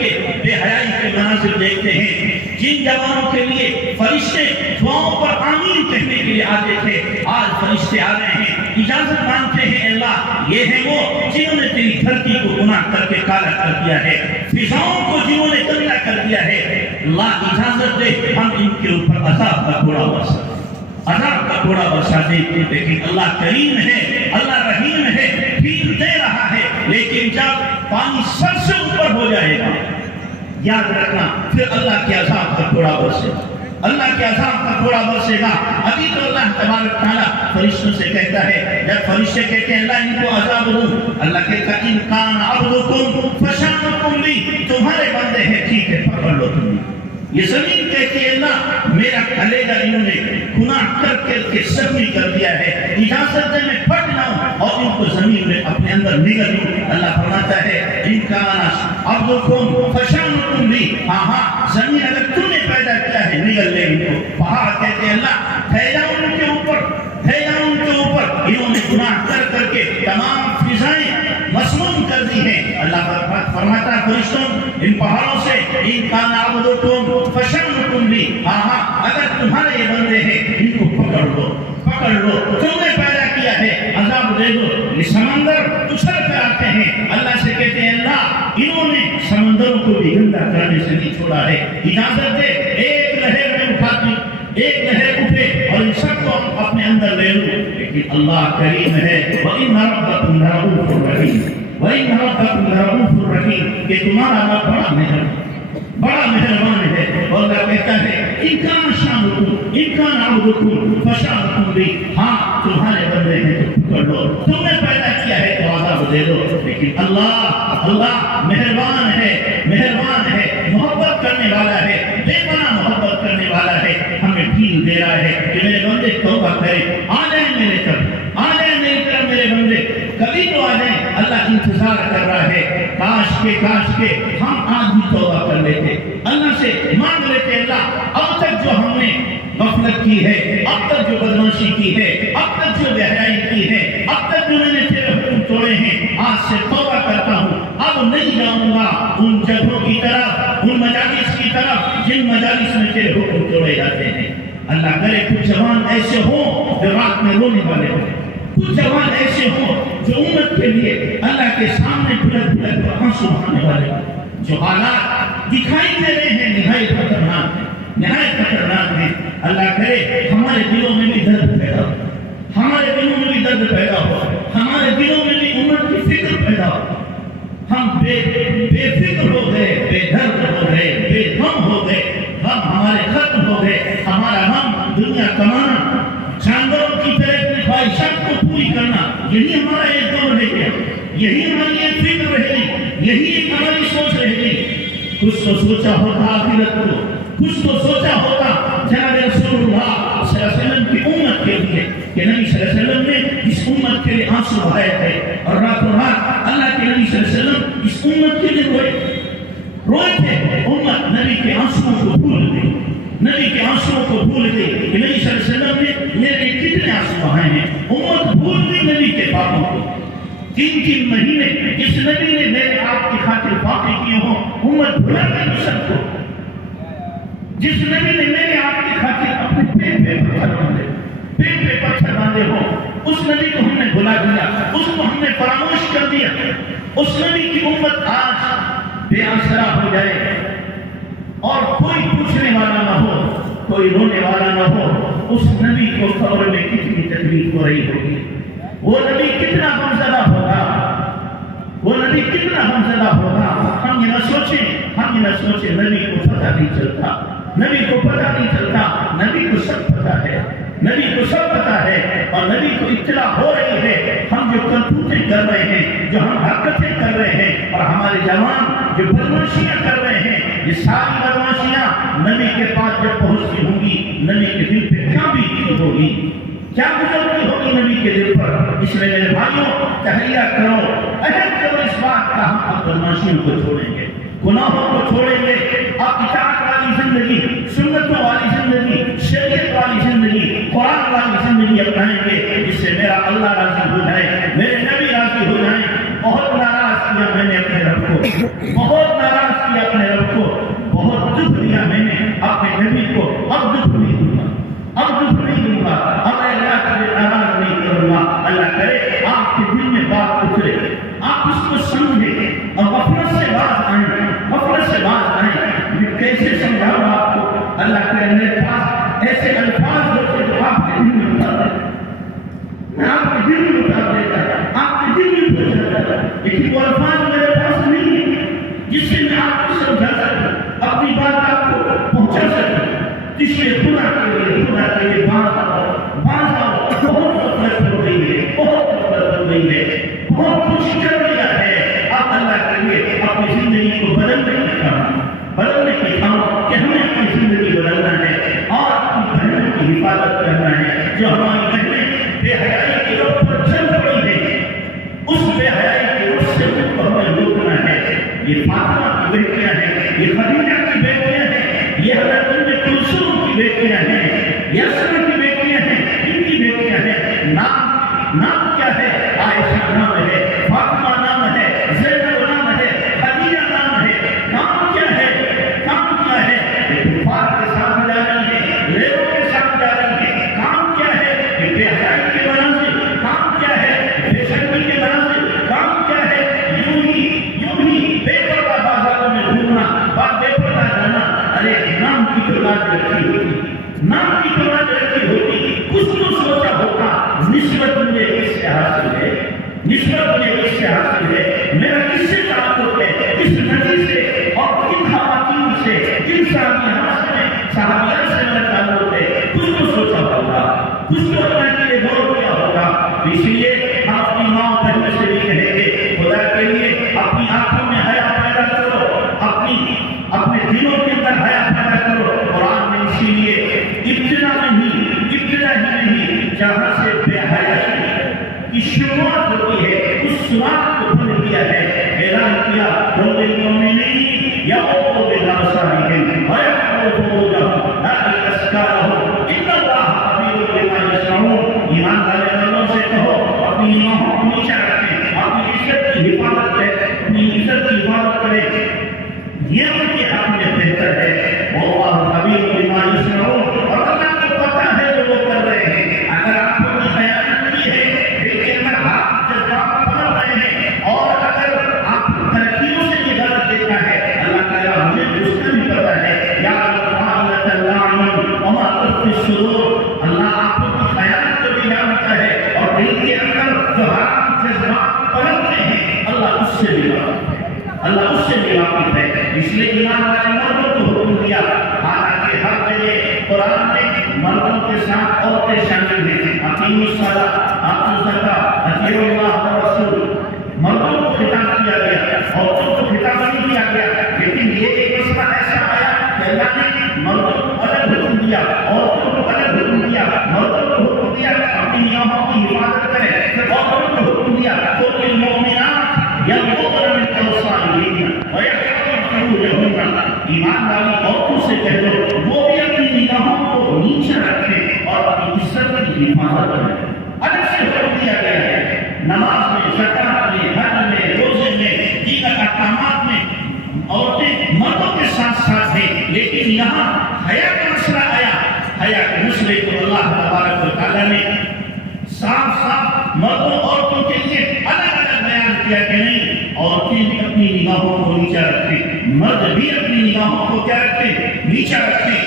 کے بے حیائی کے مناظر دیکھتے ہیں۔ جن جوانوں کے لیے فرشتے دعاؤں پر آمین کہنے کے لیے آتے تھے، آج فرشتے آ رہے ہیں، اجازت مانگتے ہیں اللہ یہ ہیں وہ جنہوں نے تیری دھرتی کو گناہ کر کے کالا کر دیا ہے، فضاؤں کو جنہوں نے گندا کر دیا ہے، اللہ اجازت دے ہم ان کے اوپر عذاب کا تھوڑا برسا دے۔ لیکن اللہ کریم ہے، اللہ رحیم ہے، پھر دے رہا ہے، لیکن جب پانی سر سے اوپر ہو جائے گا یاد رکھنا پھر اللہ کے عذاب کا تھوڑا برسے گا، اللہ کے عذاب کا تھوڑا برسے گا۔ ابھی تو اللہ تبارک تعالیٰ فرشتوں سے کہتا ہے، جب فرشتے کہتے ہیں اللہ ان کو عذاب دو، اللہ کہتا ہے ان کان عبدکم فشانکم بھی، تمہارے بندے ہیں ٹھیک ہے پکڑ لو تم۔ یہ زمین کہتی ہے اللہ میرا کلیجہ انہوں نے گناہ کر کے زخمی کر دیا ہے، اجازت دے میں پھٹ جاؤں اور ان کو زمین میں اپنے اندر نگل لوں۔ اللہ فرماتا ہے ان کان عبدکم فشانکم بھی، ہاں زمین اگر تم نے پیدا کیا ہے نگل لے ان کو۔ پہاڑ کہتے ہیں اللہ ہے جاؤ ان کے اوپر، انہوں نے گناہ کر کے تمام فضائیں مسموم کر دی ہیں۔ اللہ فرماتا ہے فرشتوں ان پہاڑوں سے ان کان عبدکم فشانکم بھی، ہاں اگر تمہارے یہ بندے ہیں ان کو پکڑ لو، تم نے پیدا کیا ہے عذاب دے دو۔ یہ سمندر اچھل کر آتے ہیں، اللہ سے کہتے ہیں اللہ انہوں نے سمندروں کو بھی گندا کرنے سے نہیں چھوڑا ہے، اجازت دے ایک لہر میں اٹھاتی، ایک لہر اٹھے اور ان سب کو اپنے اندر لے لوں۔ لیکن اللہ کریم ہے، وَإِنَّ رَبَّكُمْ لَرَءُوفٌ رَحِيمٌ، کہ تمہارا رب بڑا مہربان ہے۔ اور اللہ کہتا ہے ان کان شانکم ان کان عبدکم فشانکم بھی، ہاں تمہارے بندے ہیں تو پکڑ لو، تم نے پیدا کیا ہے تو عذاب دے دو۔ لیکن اللہ مہربان ہے، محبت کرنے والا ہے، بے پناہ محبت کرنے والا ہے، ہمیں ڈھیل دے رہا ہے کہ میرے بندے توبہ کریں، آ جائیں میری طرف میرے بندے، کبھی تو آ جائیں۔ اللہ انتظار کر رہا ہے، کاش کے ہم آج بھی توبہ کر لیتے، اللہ سے مانگ لیتے اللہ اب تک جو ہم نے غفلت کی ہے، اب تک جو بدماشی کی ہے، اب تک جو بے حیائی کی ہے، اب تک جو میں نے تیرے حکم توڑے ہیں، آج سے توبہ کرتا ہوں، اب نہیں جاؤں گا ان جگہوں کی طرف، ان مجالس کی طرف جن مجالس میں تیرے حکم توڑے جاتے ہیں۔ اللہ کرے کچھ جوان ایسے ہوں جو رات میں رونے والے ہوں، کچھ جوان ایسے ہوں جو امت کے لیے اللہ کے سامنے بلند آنسو بہانے والے ہوں۔ جو حالات دکھائی دے رہے ہیں نہایت خطرناک ہیں، اللہ کرے ہمارے دلوں میں بھی درد پیدا ہو، ہمارے دلوں میں بھی درد پیدا ہو، ہمارے دلوں میں بھی امت کی فکر پیدا ہو۔ ہم بے فکر ہو گئے، بے درد ہو گئے، بے غم ہو گئے، غم ہمارے ختم ہو گئے۔ ہمارا غم دنیا کمانا، جانوروں کی طرح اپنی خواہشات کو پوری کرنا، یہی ہمارا ایک دور رہ گیا، یہی ہماری ایک فکر رہ گئی، یہی ایک ہماری سوچ رہ گئی۔ کچھ تو سوچا ہوتا آخرت کو، کچھ تو سوچا ہوتا جناب رسول اللہ صلی اللہ علیہ وسلم کی امت کے لیے، کہ نبی صلی اللہ علیہ وسلم نے اس امت کے لیے آنسو بہائے تھے اور رات روئے تھے امت نبی کے آنسوؤں کو بھول گئی، نبی کے آنسوؤں کو بھول گئی کہ نبی صلی اللہ علیہ وسلم نے میرے کتنے آنسو آئے ہیں، امت بھول گئی نبی کے پاپوں کو۔ 3 مہینے جس نبی نے میرے آپ کی خاطر واقع کیے ہوں، امت بھلا گئی سب کو۔ جس نبی نے میرے آپ کی خاطر اپنے پیٹ پہ پتھر باندھے ہو، اس نبی کو ہم نے بھلا دیا، اس کو ہم نے فراموش کر دیا۔ اس نبی کی امت آج بے آسرا ہو جائے اور کوئی پوچھنے والا نہ ہو، کوئی رونے والا نہ ہو، اس نبی کو قبر میں کتنی تکلیف ہو رہی ہوگی، وہ نبی کتنا غمزدہ ہوگا، وہ نبی کتنا غمزدہ ہوگا۔ ہم یہ نہ سوچیں نبی کو پتہ نہیں چلتا، نبی کو پتہ نہیں چلتا، نبی کو سب پتہ ہے، نبی کو سب پتہ ہے، اور نبی کو اطلاع ہو رہی ہے۔ ہم جو کرتوتیں کر رہے ہیں، جو ہم حرکتیں کر رہے ہیں، اور ہمارے جوان جو بدمعاشیاں کر رہے ہیں، یہ ساری بدمعاشیاں نبی کے پاس جب پہنچتی ہوں گی، نبی کے دل پہ کیا بیتی ہوگی، کیا گزرتی ہوگی نبی کے دل پر۔ اس لیے میرے بھائیوں، تہیہ کرو، عہد کرو اس بات کا، ہم اب بدمعاشیوں کو چھوڑیں گے، گناہوں کو چھوڑیں گے، آپ اطاعت والی زندگی، سنتوں والی زندگی، شریعت والی زندگی، قرآن والی زندگی اپنائیں گے، جس سے میرا اللہ راضی ہو جائے، میرے نبی راضی ہو جائیں۔ بہت ناراض کیا میں نے اپنے رب کو، بہت ناراض کیا اپنے رب کو، بہت دکھ دیا میں نے اپنے نبی کو، اب دکھ نہیں دوں گا، اب دکھ نہیں دوں گا، اب اللہ کے ناراض نہیں کروں گا۔ اللہ کرے آپ کے دل میں بات اترے، آپ اس کو سمجھیں اور غفلت سے باز آئیں، غفلت سے باز آئیں۔ میں کیسے سمجھاؤں آپ کو؟ اللہ کے میرے پاس ایسے الفاظ ہوتے جو آپ کے دل میں اتار دیتے، میں آپ کے دل میں اتار دیتا، آپ کے دل میں پہنچ جاتا، لیکن وہ الفاظ میرے پاس نہیں ہے جس سے میں آپ کو سمجھا سکوں، اپنی بات آپ کو پہنچا سکوں۔ اس لیے خدا کے لیے باز آؤ، بہت غفلت ہو گئی ہے، بہت غفلت ہو گئی ہے، بہت کچھ کر لیا ہے۔ اب اللہ کے لیے اپنی زندگی کو بدلنے کی کام کہ ہمیں اپنی زندگی بدلنا ہے اور اپنی بہنوں کی حفاظت کرنا ہے۔ جو ہماری بہنیں بے حیائی کی روح پر چل پڑی ہے، اس بے حیائی کی روح سے خود کو ہمیں روکنا ہے۔ یہ فاطمہ کی بیٹیاں ہیں، یہ خدیجہ کی بیٹیاں ہیں، یہ حضرت ام کلثوم کی بیٹیاں ہیں، یہ اسماء کی بیٹیاں ہیں، ان کی بیٹیاں ہیں۔ نام کیا ہے؟ عائشہ نام ہے، فاطمہ نام ہے، زینب نام ہے، خدیجہ نام ہے۔ کام کیا ہے؟ کفار کے ساتھ جا رہی ہے، لیبوں کے ساتھ جا رہی ہے۔ کام کیا ہے؟ بے حیائی کے مناظر۔ کام کیا ہے؟ بے شرمی کے مناظر۔ کام کیا ہے؟ یوں ہی بے پردہ بازاروں میں گھومنا، بے پردہ جانا۔ ارے نام کی تو لاج رکھی ہوتی، نام کی تو لاج رکھی ہوتی، کچھ تو سوچا ہوگا۔ نسبت مجھے کس سے حاصل ہے؟ نسبت مجھے کس سے حاصل ہے؟ میرا کس سے تعلق ہے؟ کس نبی سے اور کن خواتین سے، کن صحابیات سے میرا تعلق ہے؟ کچھ تو سوچا ہوگا، کچھ تو اپنے کے لیے غور کیا ہوگا۔ اس لیے ہم اپنی ماں بہنوں سے بھی کہیں گے، خدا کے لیے اپنی آنکھوں میں حیا پیدا کرو، اپنے دلوں کے اندر حیا پیدا کرو۔ قرآن نے اسی لیے ابتدا ہی نہیں جہاں سے بے حیائی کی شروعات ہوتی ہے، اس شروعات کو بند کیا ہے، اعلان کیا للمؤمنین یغضوا من ابصارہم ویحفظوا فروجہم لا تذکروا ان اللہ خبیر بما یصنعون۔ ایمان والے والوں سے کہو اپنی نگاہوں کو نیچا رکھیں، اپنی عزت کی حفاظت کریں، اپنی عزت کی حفاظت کریں، یہ ان کے حق میں بہتر ہے۔ واللہ خبیر بما یصنعون، اور اللہ کو پتہ ہے جو وہ کر رہے ہیں۔ اگر آپ کو خیانت کی ہے، لیکن اگر آپ جذبات پکڑ رہے ہیں، اور اگر آپ ترکیبوں سے یہ غلط دیکھا ہے، اللہ تعالیٰ مجھے اس کا بھی پتہ ہے۔ یا اللہ اللہ وما تخفی الصدور، اللہ آپ کی خیانت کو بھی جانتا ہے، اور دل کے اندر جو حرام جذبات پلکتے ہیں، اللہ اس سے بھی واقف ہے، اللہ اس سے بھی واقف ہے۔ اس لیے ایمان والے مردوں کو حکم دیا، حالانکہ ہر جگہ قرآن نے مردوں کے ساتھ عورتیں شامل ہیں۔ اقیموا الصلاۃ وآتوا الزکاۃ اطیعوا اللہ والرسول، مردوں کو خطاب کیا گیا، عورتوں کو خطاب نہیں کیا گیا۔ لیکن یہ ایک مسئلہ ایسا آیا کہ اللہ نے مردوں کو الگ حکم دیا، عورتوں کو الگ حکم دیا۔ مردوں کو حکم دیا اپنی نگاہوں کی حفاظت کریں، پھر عورتوں کو حکم دیا قل للمؤمنات یغضضن من ابصارهن ويحفظن فروجهن حفاظت ہے، الگ سے حکم دیا گیا ہے۔ نماز میں، زکات میں، حج میں، روزے میں، دیگر احکامات میں عورتیں مردوں کے ساتھ ساتھ ہیں، لیکن یہاں حیا کا مسئلہ آیا۔ حیا کے مسئلے کو اللہ تبارک و تعالیٰ نے صاف صاف مردوں عورتوں کے لیے الگ الگ بیان کیا کہ نہیں، عورتیں بھی اپنی نگاہوں کو نیچا رکھیں، مرد بھی اپنی نگاہوں کو کیا رکھیں؟ نیچا رکھیں۔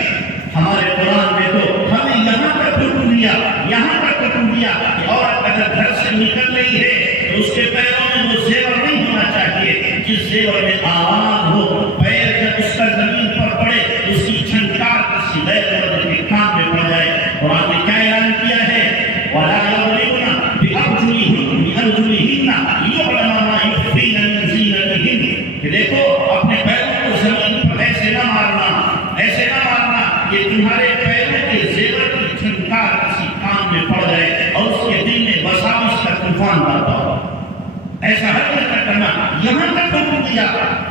ہمارے قرآن میں تو ہمیں یہاں تک حکم دیا، یہاں تک حکم دیا کہ عورت اگر گھر سے نکل رہی ہے تو اس کے پیروں میں وہ زیور نہیں ہونا چاہیے جس زیور میں آواز ہو، پیر جب اس کا زمین پر پڑے اس کی چھنکار کسی غیر مرد کے کان میں پڑ جائے۔ قرآن نے کیا اعلان کیا ہے؟ وَلَا يَضْرِبْنَ بِأَرْجُلِهِنَّ لِيُعْلَمَ مَا يُخْفِينَ مِنْ زِينَتِهِنَّ کہ دیکھو اپنے پیروں کو زمین پر ایسے نہ مارنا، ایسے نہ مارنا کہ تمہارے پیروں کے زیور کی چھنکار کسی کان میں پڑ جائے اور اس کے دل میں وساوس کا طوفان برپا ہو۔ ایسا ہرگز نہ کرنا۔ یہاں تک حکم دیا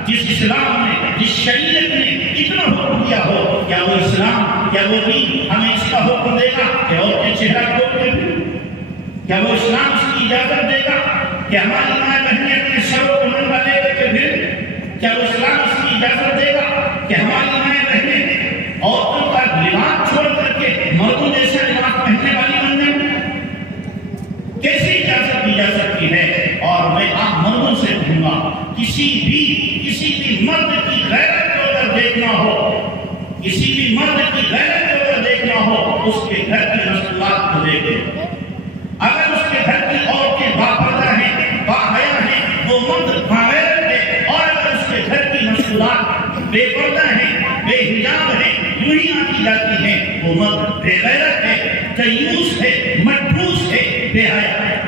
جس اسلام نے، جس شریعت نے اتنا حکم دیا ہو، کیا وہ اسلام، کیا وہ دین ہمیں اس کا حکم دے گا کہ عورتیں چہرہ کھول کے پھریں؟ کیا وہ اسلام اس کی اجازت دے گا کہ ہماری ماں بہنیں اپنے سر کو ننگا لے کر کے پھریں؟ کیا وہ اسلام اس کی اجازت دے گا کہ ہماری ماں بہنیں عورتوں کا لباس چھوڑ کر کے مردوں جیسا لباس پہننے والی بن جائیں؟ کیسی اجازت دی جا سکتی ہے؟ اور میں آپ مردوں سے کہوں گا، کسی بھی مرد کی غیرت کو اگر دیکھنا ہو، کسی بھی مرد کی غیرت کو اگر دیکھنا ہو، اس کے گھر کی مسئولات کو دیکھیں۔ اگر اس کے گھر کی عورتیں باپردہ ہیں، باحیا ہیں، وہ مرد باغیرت ہے، اور اگر اس کے گھر کی مسئولات بے پردہ ہیں، بے حجاب ہیں، یوں ہی آتی جاتی ہیں، وہ مرد بے غیرت ہے، دیوس ہے، مٹھوس ہے، بے حیا ہے۔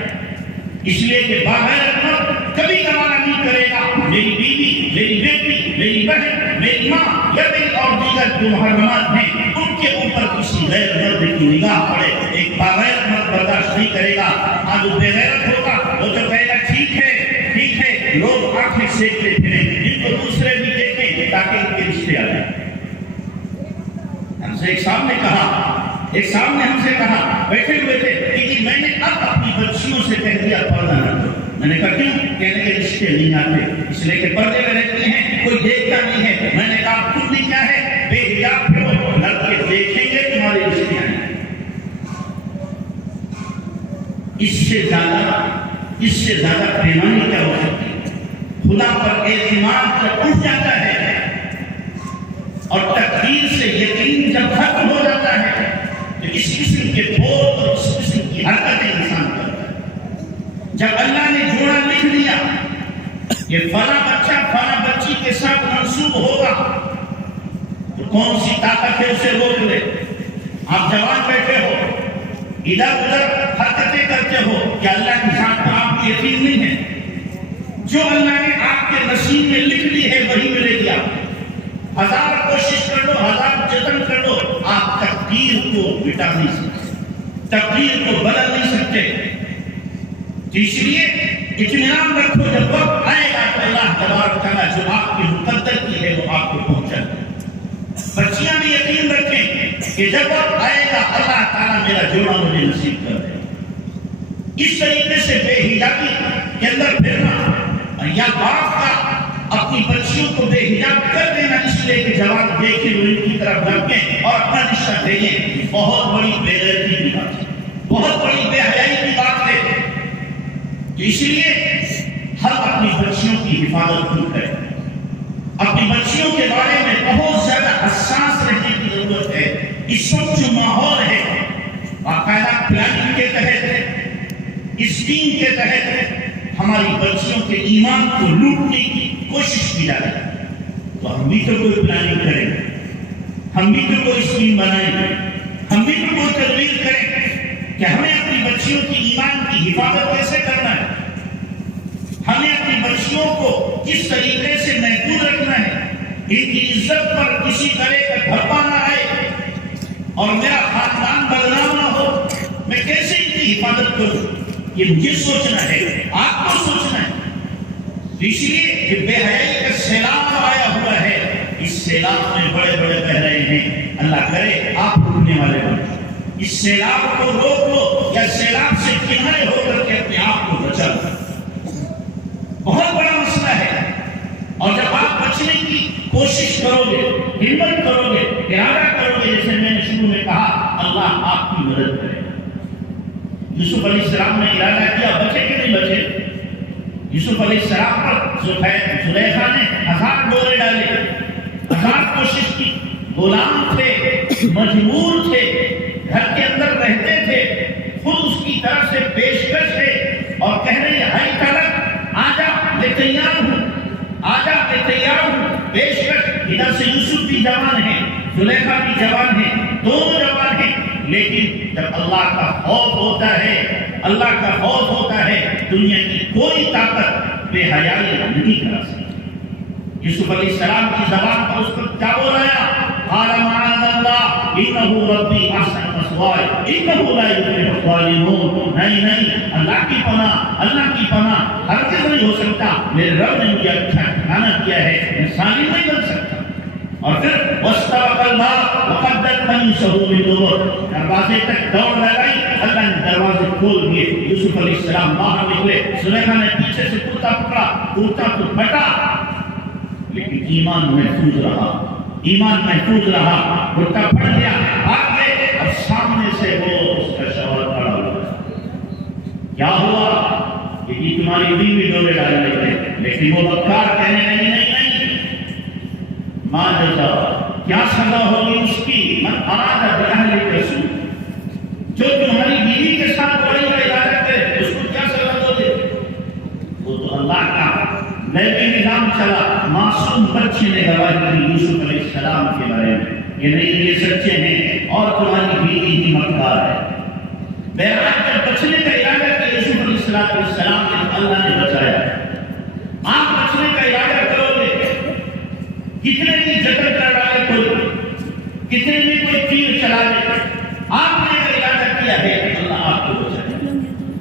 اس لیے کہ باغیرت مرد کبھی گوارا نہیں کرے گا میری بیوی، میری بیٹی، میری بہن، میری ماں یا میری اور دیگر جو محرمات ہیں ان کے اوپر کسی غیر مرد کی نگاہ پڑے۔ ایک باغیرت مرد برداشت نہیں کرے گا۔ آج وہ بے غیرت ہوگا، وہ تو کہے گا ٹھیک ہے، لوگ آنکھیں سیکتے پھریں، ان کو دوسرے بھی دیکھیں تاکہ ان کے رشتے آ جائیں۔ ہم سے ایک صاحب نے ہم سے کہا بیٹھے ہوئے تھے کہ میں نے اب اپنی بچیوں سے کہہ دیا پردہ نہ کرو۔ میں نے کہا کیوں؟ کہنے کے رشتے نہیں آتے، اس لیے کہ پردے میں رہتی ہیں، کوئی دیکھتا نہیں ہے۔ میں نے کہا تم بھی کیا ہے، بے حجاب پھرو، لڑکے دیکھیں گے تمہارے رشتے آئیں گے۔ اس سے زیادہ پیمانی کیا ہو سکتی ہے؟ خدا پر اعتماد جب اٹھ جاتا ہے اور تقدیر سے یقین جب ختم ہو جاتا ہے تو اس قسم کے بول اور اس قسم کی حرکتیں انسان کرتا ہے۔ جب اللہ نے جوڑا لکھ دیا کہ فلاں بچہ فلاں بچی کے ساتھ منسوب ہوگا تو کون سی طاقت ہے اسے روک لے؟ آپ جوان بیٹھے ہو، ادھر ادھر حرکتیں کرتے ہو، کہ اللہ کی ذات پر آپ کی یقین نہیں ہے؟ جو اللہ نے آپ کے نصیب میں لکھ لی ہے وہی ملے گی آپ۔ ہزار کوشش کر لو، ہزار جتن کر لو، آپ تقدیر کو مٹا نہیں سکتے، تقدیر کو بدل نہیں سکتے۔ اس لیے اطمینان رکھو، جب وقت آئے گا تو اللہ تبارک و تعالیٰ جو آپ کی مقدر کی ہے وہ آپ کو پہنچا دے۔ بچیاں بھی یقین رکھیں کہ جب وقت آئے گا اللہ تعالیٰ میرا جوڑا مجھے نصیب کر دے۔ اس طریقے سے بے حجابی کے اندر پھرنا یا باپ کا اپنی بچیوں کو بے حجاب کر دینا اس لیے کہ جوان دیکھیں ان کی طرف جھانکیں اور اپنا رشتہ دیں، بہت بڑی بے غیرتی کی بات ہے، بہت بڑی بے حیائی کی بات ہے۔ تو اس لیے ہم اپنی بچیوں کی حفاظت خود کریں، اپنی بچیوں کے بارے میں بہت زیادہ حساس رہنے کی ضرورت ہے۔ اس وقت جو ماحول ہے باقاعدہ پلاننگ کے تحت، اسکیم کے تحت ہماری بچیوں کے ایمان کو لوٹنے کی کوشش کی جا رہی ہے، تو ہم بھی تو کوئی پلاننگ کریں، ہم بھی تو کوئی اسکیم بنائیں، ہم بھی تو کوئی تدبیر کریں کہ ہمیں اپنی بچیوں کی ایمان کی حفاظت کیسے کرنا ہے، ہمیں اپنی بچیوں کو کس طریقے سے محفوظ رکھنا ہے، ان کی عزت پر کسی طرح کا دھبا نہ آئے اور میرا خاندان بدنام نہ ہو، میں کیسے ان کی حفاظت کروں، یہ مجھے سوچنا ہے، آپ کو سوچنا ہے۔ اس لیے کہ بے حیائی کا سیلاب آیا ہوا ہے، اس سیلاب میں بڑے بڑے بہ رہے ہیں، اللہ کرے آپ رکنے والے بن، اس سیلاب کو روک لو یا سیلاب سے کنارے ہو کر کے اپنے آپ کو بچا لو. بہت بڑا مسئلہ ہے. اور جب آپ بچنے کی کوشش کرو گے، ہمت کرو گے، ارادہ کرو گے، جیسے میں نے شروع میں کہا، اللہ آپ کی مدد کرے. یوسف علیہ السلام نے ارادہ کیا، بچے کہ نہیں بچے؟ یوسف علیہ السلام پر زلیخا نے 1000 ڈورے ڈالے، 1000 کوشش کی. غلام تھے، مجبور تھے، گھر کے اندر رہتے تھے، خود اس کی طرف سے پیشکش ہے اور کہہ رہے ہیں ہائی طلب آجا میں تیار ہوں، آجا میں تیار ہوں. پیشکش. ادھر سے یوسف بھی جوان ہے، زلیخا بھی جوان ہے، دونوں جوان ہیں. لیکن جب اللہ کا خوف ہوتا ہے، اللہ کا خوف ہوتا ہے، دنیا کی کوئی طاقت بے حیائی نہیں کرا سکتی. یوسف علیہ السلام کی زبان پر اس کو کیا بولایا؟ قال معاذ اللہ انہ ربی احسن مثواي انہ لا یفلح الظالمون. نہیں، اللہ کی پناہ، اللہ کی پناہ ہرگز نہیں ہو سکتا. میرے رب نے مجھے اچھا ٹھکانہ کیا ہے، میں ظالم نہیں بن سکتا. اور پھر واستبق الباب وقدت قمیصه من دبر. دروازے تک دوڑ لگائی، اللہ نے دروازے کھول دیے. یوسف علیہ السلام باہر نکلے، زلیخا نے پیچھے سے کرتا پکڑا، کرتا تو پھٹا، لیکن ایمان محفوظ رہا، ایمان محفوظ رہا. کرتا پھٹ گیا، بھاگ گئے، اور سامنے سے وہ اس کا شوہر کھڑا ہوا. کیا ہوا؟ کہ تمہاری بیوی ڈورے ڈالنے لگے. لیکن وہ بدکار کہنے لگی نہیں، ماں جزا، کیا سزا ہوگی اس کی؟ من اراد باہلک سوء، جو تمہاری بیوی کے ساتھ برائی کا ارادہ کرے اس کو کیا سزا دو گے؟ وہ تو اللہ کا غیبی نظام چلا. معصوم بچے نے گواہی دی یوسف علیہ السلام کے بارے میں کہ نہیں یہ سچے ہیں اور تمہاری بیوی ہی مکار ہے. بہرحال جب بچنے کا ارادہ کیا یوسف علیہ السلام نے، اللہ نے بچایا. آپ بچنے کا ارادہ کرو گے، کتنے بھی جتن کر ڈالے کوئی، کتنے بھی کوئی تیر چلا دے، آپ نے اگر ارادہ کیا ہے اللہ آپ کو بچائے،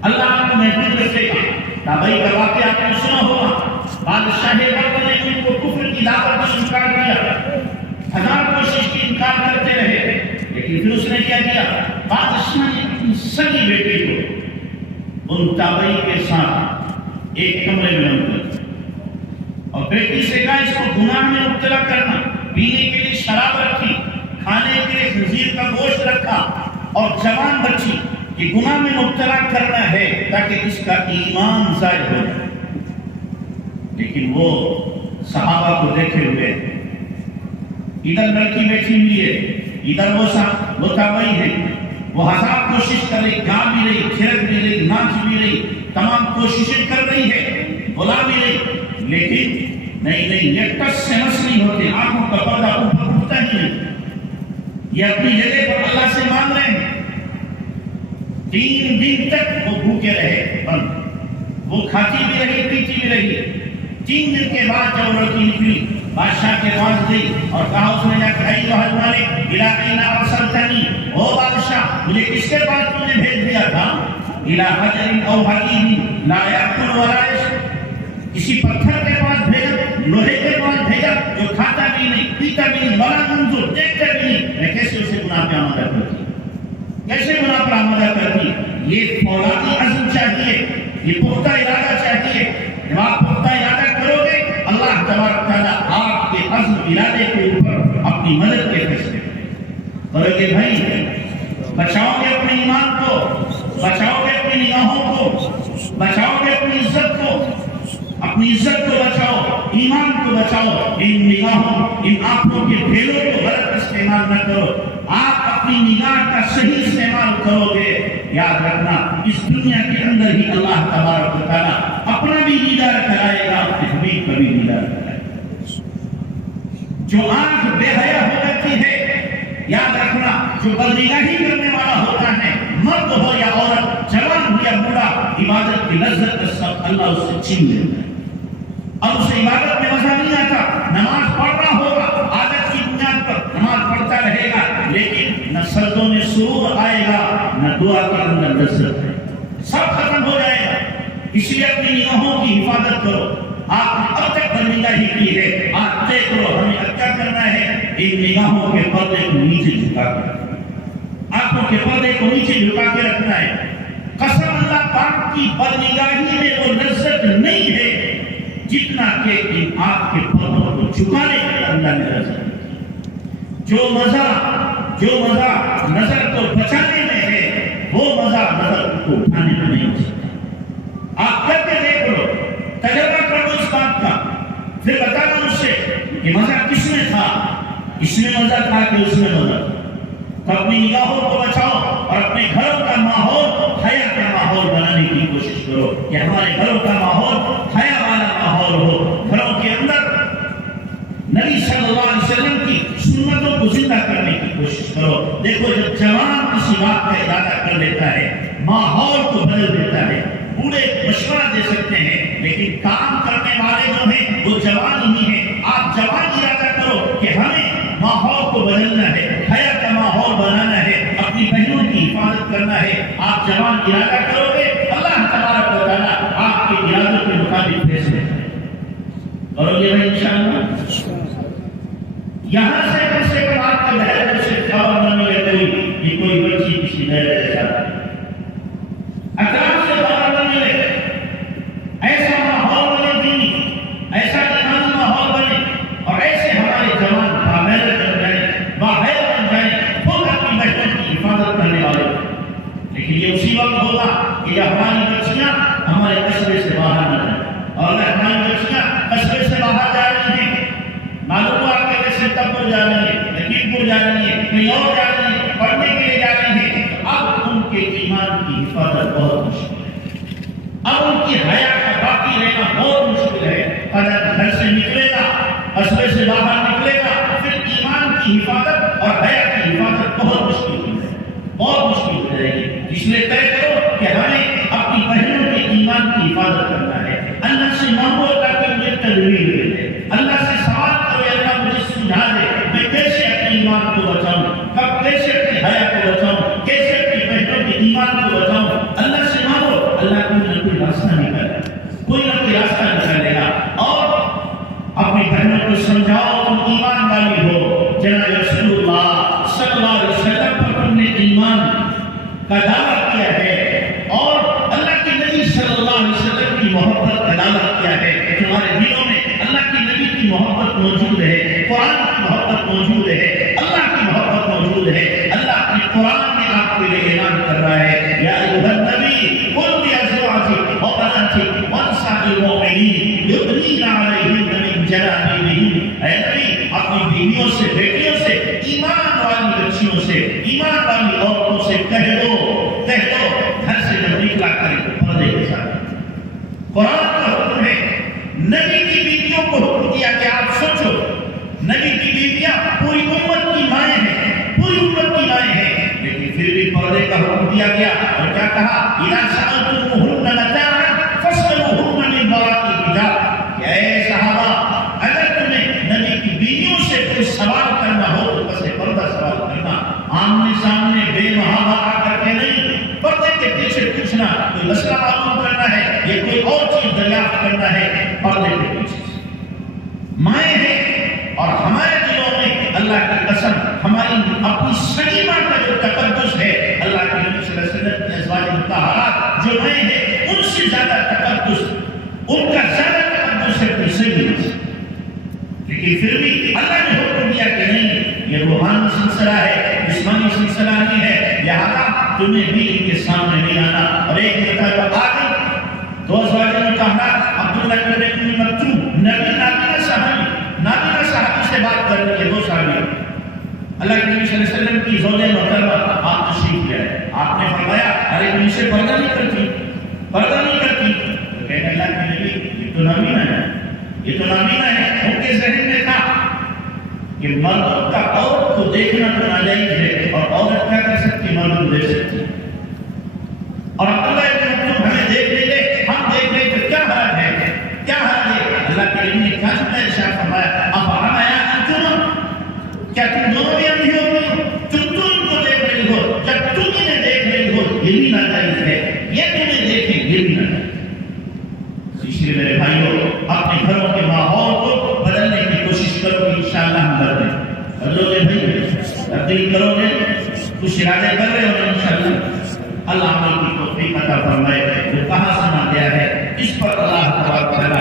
اللہ آپ کو محفوظ رکھے گا. تابعی کا واقعہ آپ نے سنا ہوگا. بادشاہ وقت نے ان کو کفر کی دعوت میں انکار کیا، 1000 کوشش کی، انکار کرتے رہے. لیکن پھر اس نے کیا کیا؟ بادشاہ نے اپنی سگی بیٹی کو ان تابعی کے ساتھ ایک کمرے میں بند کر، اور بیٹی سے کہا اس کو گناہ میں مبتلا کرنا. پینے کے لیے شراب رکھی، کھانے کے لیے خنزیر کا گوشت رکھا، اور جوان بچی کہ گناہ میں مبتلا کرنا ہے تاکہ اس کا ایمان ظاہر ہو جائے. لیکن وہ صحابہ کو دیکھے ہوئے، ادھر لڑکی بیٹھی ہوئی ہے، ادھر وہ تابعی ہے، وہ 1000 کوشش کر رہی، گا بھی رہی، چھڑک بھی رہی، ناچ بھی رہی، تمام کوششیں کر رہی ہے، بلا بھی رہی. لیکن نہیں، یہ ٹس سے مس نہیں ہوتے، آنکھوں کا پردہ اوپر اٹھتا ہی نہیں. یہ اپنی جگہ پر اللہ سے مانگ رہے ہیں. 3 دن تک وہ بھوکے رہے بند، وہ کھاتی بھی رہی، پیتی بھی رہی. 3 دن کے بعد جب لڑکی نکلی، بادشاہ کے پاس گئی اور کہا اس نے جا کہ ایھا الملک الی این ارسلتنی، او بادشاہ مجھے کس کے پاس تم نے بھیج دیا تھا؟ الی حجر او حدید لا یاکل ولا یشرب، کسی پتھر کے پاس بھیجا، لوہے کے پاس بھیجا جو کھاتا بھی نہیں، پیتا بھی نہیں، ولا منظور، دیکھتا بھی نہیں. میں کیسے اسے گناہ پہ آمادہ کرتی، کیسے گناہ پر آمادہ کرتی؟ یہ فولادی عزم چاہیے، یہ پختہ ارادہ چاہیے. جب آپ پختہ ارادہ کرو گے، اللہ تبارک تعالیٰ آپ کے عزم ارادے کے اوپر اپنی مدد کے فیصلے کرو گے. بھائی بچاؤ گے اپنے ایمان کو، بچاؤ گے اپنی نگاہوں کو، بچاؤ گے اپنی عزت کو، اپنی عزت کو بچاؤ، ایمان کو بچاؤ. ان نگاہوں، ان آنکھوں کے پھیلوں کو غلط استعمال نہ کرو. آپ اپنی نگاہ کا صحیح استعمال کرو گے، یاد رکھنا اس دنیا کے اندر ہی اللہ تبارک و تعالیٰ اپنا بھی دیدار کرائے گا، اپنے حبیب کا بھی دیدار کرائے گا. جو آنکھ بے حیا ہو جاتی ہے، یاد رکھنا جو بدنگاہی کرنے والا ہوتا ہے، مرد ہو یا عورت، جوان ہو یا بوڑھا، عبادت کی لذت کا سب اللہ اس سے چھین لیتا ہے. اب اسے عبادت میں مزہ نہیں آتا. نماز پڑھنا ہوگا، عادت کی بنیاد پر نماز پڑھتا رہے گا، لیکن نہ سردوں میں سرور آئے گا، نہ دعا کے اندر لذت ہے، سب ختم ہو جائے گا. اس لیے اپنی نگاہوں کی حفاظت کرو. آپ نے اب تک بدنگاہی کی ہے، آپ طے کرو ہمیں اب کیا کرنا ہے. ان نگاہوں کے پردے کو نیچے جھکا کر آپ آنکھوں کے پردے کو نیچے جھکا کے رکھنا ہے. قسم اللہ پاک کی بدنگاہی میں وہ لذت نہیں ہے جتنا کہ ان آنکھ کے پردوں کو جھکانے کا اللہ نے لذت. جو مزہ نظر کو بچانے میں ہے وہ مزہ نظر کو اٹھانے میں نہیں ہو سکتا. آپ کر کے دیکھ لو, تجربہ کر لو اس بات کا, پھر بتانا مجھ سے کہ مزہ کس میں تھا, اس میں مزہ تھا کہ اس میں مزہ تھا. تو اپنی نگاہوں کو بچاؤ اور اپنے گھروں کا ماحول حیا کا ماحول بنانے کی کوشش کرو کہ ہمارے گھروں کا ماحول حیا والا ماحول ہو. گھروں کے اندر نبی صلی اللہ علیہ وسلم کی سنتوں کو زندہ کرنے کی کوشش کرو. دیکھو جب جوان کسی بات کا ارادہ کر لیتا ہے ماحول کو بدل دیتا ہے. بوڑھے مشورہ دے سکتے ہیں لیکن کام کرنے والے جو ہیں وہ جوان ہی ہیں. آپ جوان ارادہ کرو کہ ہمیں ماحول کو بدلنا ہے, حیا کا ماحول بنانا ہے, اپنی بہنوں کی حفاظت کرنا ہے. آپ جوان ارادہ کرو گے اللہ تبارک و تعالیٰ آپ کے ارادوں کے مطابق فیصلے کرو گے بھائی انشاءاللہ. یہاں سے کم سے کم آپ کا دہر سے خبر نہ ملے کہ کوئی بچی کسی دہر سے جاتا ہے. اکرام سے خبر نہ ملے, ایسا ماحول بنے دینی, ایسا ایمانی ماحول بنے اور ایسے ہمارے جوان باغیر بن جائیں, باغیر بن جائیں, خود اپنی بہنوں کی حفاظت کرنے والے. لیکن یہ اسی وقت ہوگا کہ جب ہماری بچیاں ہمارے قصبے سے باہر نہ جائیں. اور اگر ہماری بچیاں قصبے سے باہر جا رہی ہیں, معلوم ہوا کہ جیسے تبر جا رہی ہے, لکھیمپور جا رہی ہے, کہیں اور جا رہی ہے, پڑھنے کے لیے جا رہی ہے, تو اب ان کے ایمان کی حفاظت بہت مشکل ہے. اب ان کی حیا کا باقی رہنا بہت مشکل ہے. اگر گھر سے نکلے گا, قصبے سے باہر نکلے گا, پھر ایمان کی حفاظت اور حیا کی حفاظت بہت مشکل ہے, بہت مشکل ہو جائے گی. اس لیے طے کرو کہ ہمیں اپنی بہنوں کے ایمان کی حفاظت کرنا ہے. اللہ سے مانگو تاکہ مجھے تدبیر دے. اللہ سے سوال کرو, اللہ مجھے سمجھا دے میں کیسے اپنے ایمان کو بچاؤں, کب کیسے اپنی حیا کو بچاؤں, کیسے اپنی بہنوں کے ایمان کو بچاؤں. اللہ سے مانگو, اللہ کوئی نہ کوئی راستہ نکالے, کوئی نہ کوئی راستہ نکالے گا. اور اپنی بہنوں کو سمجھاؤ تم ایمان والی ہو. جناب رسول اللہ صلی اللہ علیہ وسلم پر تم نے ایمان کا دعویٰ کیا ہے اور اللہ کے نبی صلی اللہ علیہ وسلم کی محبت کا دعویٰ کیا ہے. تمہارے دلوں میں اللہ کے نبی کی محبت موجود ہے, قرآن کی محبت موجود ہے, اللہ کی محبت موجود ہے. اللہ اپنے قرآن میں آپ کے لیے اعلان کر رہا ہے, یا ایھا النبی قل لازواجک وبناتک ونساء المؤمنین یدنین علیہن من جلابیبہن. اے نبی اپنی بیویوں سے, بیٹیوں سے, ایمان والی بچیوں سے, ایمان والی عورتوں سے کہہ دو گھر سے جب نکلا کرے تو پردے کے ساتھ. قرآن کا حکم ہے. نبی کی بیویوں کو حکم دیا کہ آپ سوچو, نبی کی بیویاں پوری امت کی مائیں ہیں, پوری امت کی مائیں ہیں, لیکن پھر بھی پردے کا حکم دیا گیا. اور کیا کہا, اذا سألتموهن متاعا فاسألوهن من وراء الحجاب. کہ اے صحابہ, اگر تمہیں نبی کی بیویوں سے کوئی سوال کرنا ہو تو پس پردہ سوال کرنا, آمنے سامنے بے محابہ آ کر کے نہیں, پردے کے پیچھے پوچھنا. کوئی مسئلہ معلوم کرنا ہے یا کوئی اور چیز دریافت کرنا ہے, پردے کے پیچھے. مائیں ہیں اور ہمارے دلوں میں اللہ کی قسم ہماری اپنی سلیمہ کا جو تقدس ہے, اللہ کے نبی صلی اللہ علیہ وسلم کی ازواج مطہرات جو مائیں ہیں ان سے زیادہ تقدس, ان کا زیادہ تقدس ہے اپنی سلیمہ سے. لیکن پھر بھی اللہ نے حکم دیا کہ نہیں, یہ روحانی سلسلہ ہے, جسمانی سلسلہ نہیں ہے, لہذا تمہیں بھی ان کے سامنے نہیں آنا. اور ایک مرتبہ آ گئی دو ازواج مطہرات, عبداللہ بن مکتوم, نابینا صحابی سے بات کر رہے ہیں. دو صحابی اللہ کے نبی صلی اللہ علیہ وسلم کی زوجہ محترمہ آپ تشریف لے آئے. آپ نے فرمایا ارے ان سے پردہ نہیں کرتی, پردہ نہیں کرتی. تو کہنے اللہ کے نبی یہ تو نابینا ہے, یہ تو نابینا ہے. ان کے ذہن میں تھا کہ مرد کا عورت کو دیکھنا تو ناجائز ہے, اور عورت کیا کر سکتی, مرد کو دیکھ سکتی. اور عبداللہ ابن مکتوم ہمیں دیکھ لے گے, ہم دیکھ لیں تو کیا حال ہے, کیا حال ہے. اللہ کے نبی نے کیا ارشاد فرمایا, افعمیا انتم, کیا تم دونوں بھی اندھی ہو گئی, تم ان کو دیکھ رہی ہو, جب تم انہیں دیکھ رہی ہو یہ بھی ناجائز ہے, یہ تمہیں دیکھیں یہ بھی ناجائز. اس لیے میرے بھائیوں اپنے گھروں کے ماحول کو بدلنے کی کوشش کرو گے, انشاءاللہ ہم بدلیں. بدلو گے بھائی, تبدیل کرو گے, کچھ ارادے کر رہے ہو انشاءاللہ اللہ عمل کی توفیق عطا فرمائے. وہ کہاں سنا گیا ہے اس پر اللہ تبارک و تعالی